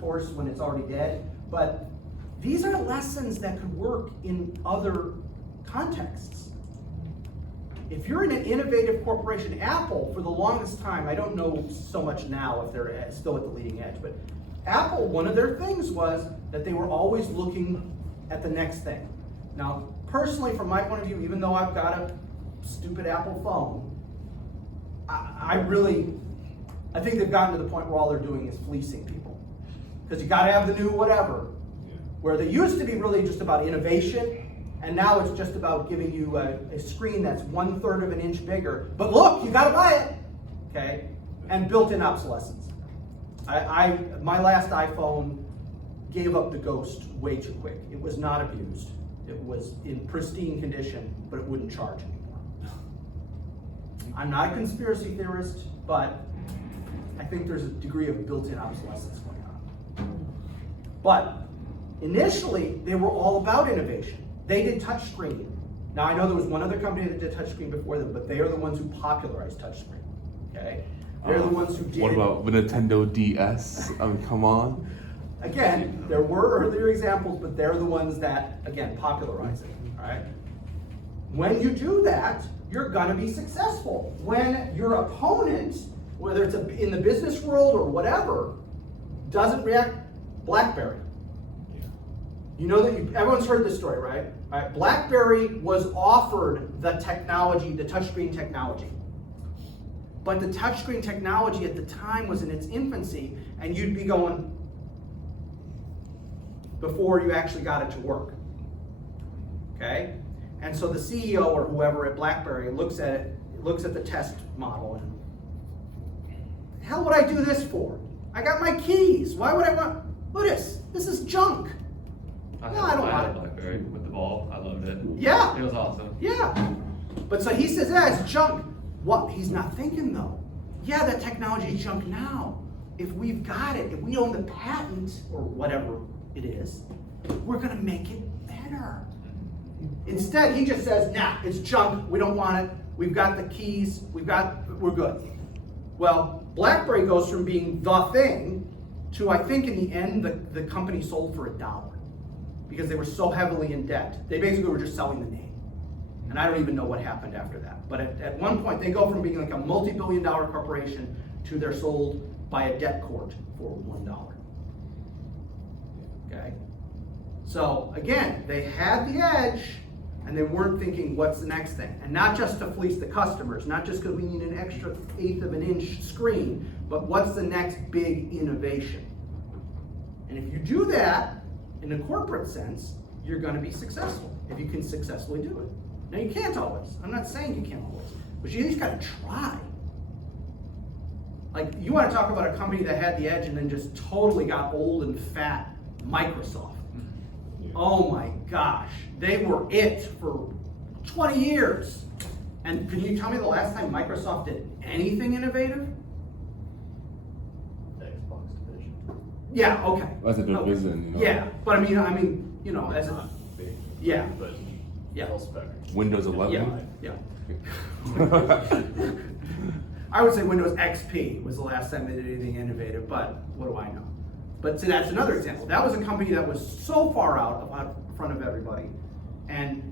horse when it's already dead, but these are lessons that could work in other contexts. If you're in an innovative corporation, Apple, for the longest time, I don't know so much now if they're still at the leading edge, but Apple, one of their things was that they were always looking at the next thing. Now, personally, from my point of view, even though I've got a stupid Apple phone, I think they've gotten to the point where all they're doing is fleecing people. Because you gotta have the new whatever. Where they used to be really just about innovation, and now it's just about giving you a screen that's 1/3 of an inch bigger. But look, you gotta buy it, okay? And built-in obsolescence. My last iPhone gave up the ghost way too quick. It was not abused. It was in pristine condition, but it wouldn't charge anymore. I'm not a conspiracy theorist, but I think there's a degree of built-in obsolescence going on. But initially, they were all about innovation. They did touchscreen. Now, I know there was one other company that did touchscreen before them, but they are the ones who popularized touchscreen, okay? They're the ones who did. What about the Nintendo DS? I mean, come on. Again, there were earlier examples, but they're the ones that, again, popularize it, all right? When you do that, you're gonna be successful. When your opponent, whether it's in the business world or whatever, doesn't react, BlackBerry. You know that everyone's heard this story, right? All right? BlackBerry was offered the technology, the touchscreen technology. But the touchscreen technology at the time was in its infancy, and you'd be going before you actually got it to work. Okay? And so the CEO or whoever at BlackBerry looks at it, looks at the test model, and the hell would I do this for? I got my keys. Why would I want? Look at this. This is junk. I No, I don't want it. BlackBerry with the ball. I loved it. Yeah. It was awesome. Yeah. But so he says, yeah, it's junk. What? He's not thinking though. Yeah, that technology is junk now. If we've got it, if we own the patent or whatever it is, we're gonna make it better. Instead, he just says, nah, it's junk. We don't want it. We've got the keys. We're good. Well, BlackBerry goes from being the thing to, I think in the end, the company sold for $1 because they were so heavily in debt. They basically were just selling the name. And I don't even know what happened after that. But at one point, they go from being like a multi-billion-dollar corporation to they're sold by a debt court for $1. Okay? So again, they had the edge, and they weren't thinking, what's the next thing? And not just to fleece the customers, not just because we need an extra 1/8 of an inch screen, but what's the next big innovation? And if you do that in a corporate sense, you're going to be successful if you can successfully do it. Now, you can't always. I'm not saying you can't always, but you at least got to try. Like, you wanna talk about a company that had the edge and then just totally got old and fat, Microsoft. Oh my gosh, they were it for 20 years. And can you tell me the last time Microsoft did anything innovative? Xbox division. Yeah, okay. As a Okay. division, you know. Yeah, but I mean, you know, as a, Not big. yeah, But yeah, full spec. Windows 11. yeah, yeah. I would say Windows XP was the last time they did anything innovative, but what do I know? But see, that's another example. That was a company that was so far out in front of everybody. And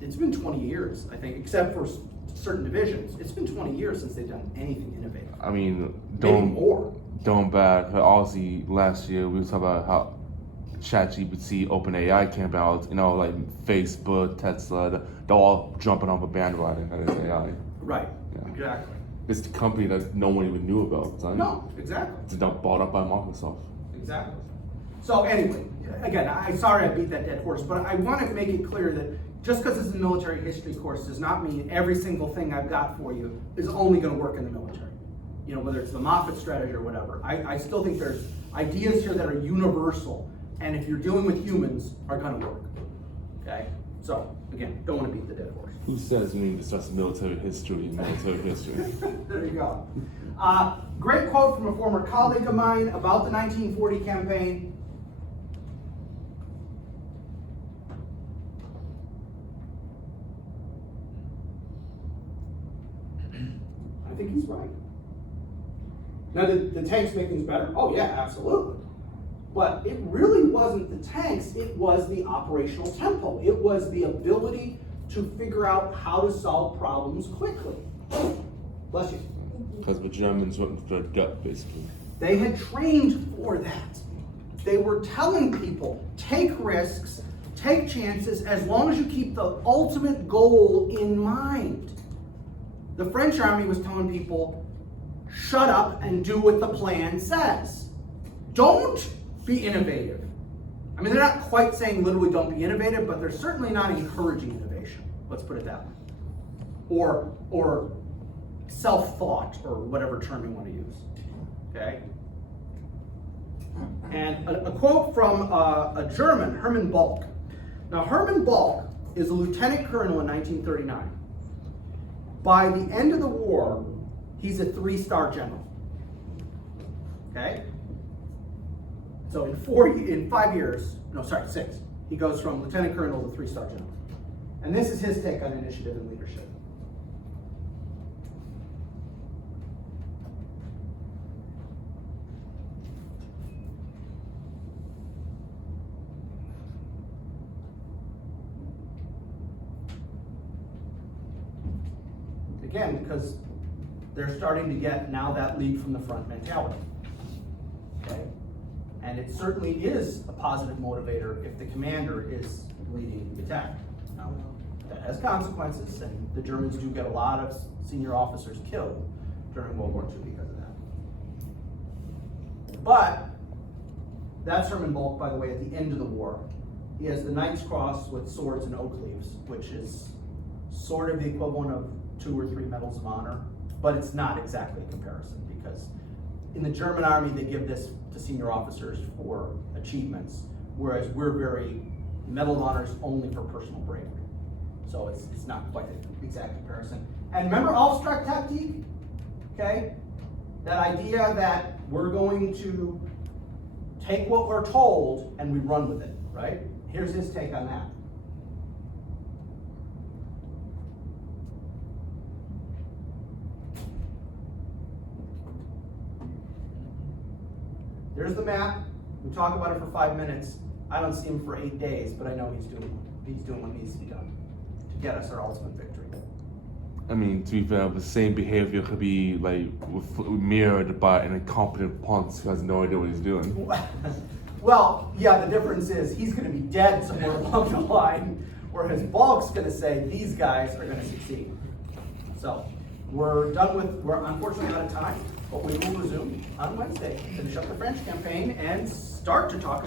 it's been 20 years, I think, except for certain divisions. It's been 20 years since they've done anything innovative. I mean, Maybe more. going back, obviously last year we were talking about how ChatGPT, OpenAI came out, you know, like Facebook, Tesla, they're all jumping on the bandwagon that is AI. Right, Yeah. exactly. It's the company that no one even knew about. Right? No, exactly. It's not bought up by Microsoft. Exactly. So anyway, again, I'm sorry I beat that dead horse, but I want to make it clear that just because it's a military history course does not mean every single thing I've got for you is only going to work in the military. You know, whether it's the Moffat strategy or whatever. I still think there's ideas here that are universal, and if you're dealing with humans, are going to work. Okay? So, again, don't want to beat the dead horse. Who says we need to discuss military history and military history? There you go. Great quote from a former colleague of mine about the 1940 campaign. I think he's right. Now, did the tanks make things better? Oh yeah, absolutely. But it really wasn't the tanks, it was the operational tempo. It was the ability to figure out how to solve problems quickly. Bless you. Because the Germans went for the gut, basically. They had trained for that. They were telling people, take risks, take chances, as long as you keep the ultimate goal in mind. The French army was telling people, shut up and do what the plan says. Don't be innovative. I mean, they're not quite saying literally don't be innovative, but they're certainly not encouraging innovation. Let's put it that way. Or self-thought, or whatever term you want to use. Okay? And a quote from a German, Hermann Balk. Now, Hermann Balk is a lieutenant colonel in 1939. By the end of the war, he's a 3-star general. Okay? So in 5 years, no, sorry, 6, he goes from lieutenant colonel to 3-star general. And this is his take on initiative and leadership. Again, because they're starting to get now that lead from the front mentality. Okay? And it certainly is a positive motivator if the commander is leading the attack. Now, that has consequences, and the Germans do get a lot of senior officers killed during World War II because of that. But that's Hermann Balk, by the way, at the end of the war. He has the Knight's Cross with swords and oak leaves, which is sort of the equivalent of 2 or 3 medals of honor, but it's not exactly a comparison, because in the German army they give this to senior officers for achievements, whereas we're Medal of Honor is only for personal bravery. So it's not quite an exact comparison. And remember Auftragtaktik? Okay? That idea that we're going to take what we're told and we run with it, right? Here's his take on that. There's the map. We talk about it for 5 minutes. I don't see him for 8 days, but I know he's doing what needs to be done to get us our ultimate victory. I mean, to be fair, the same behavior could be like mirrored by an incompetent ponce who has no idea what he's doing. Well, yeah, the difference is he's going to be dead somewhere along the line, whereas Balk's going to say these guys are going to succeed. So we're unfortunately out of time, but we will resume on Wednesday, finish up the French campaign, and start to talk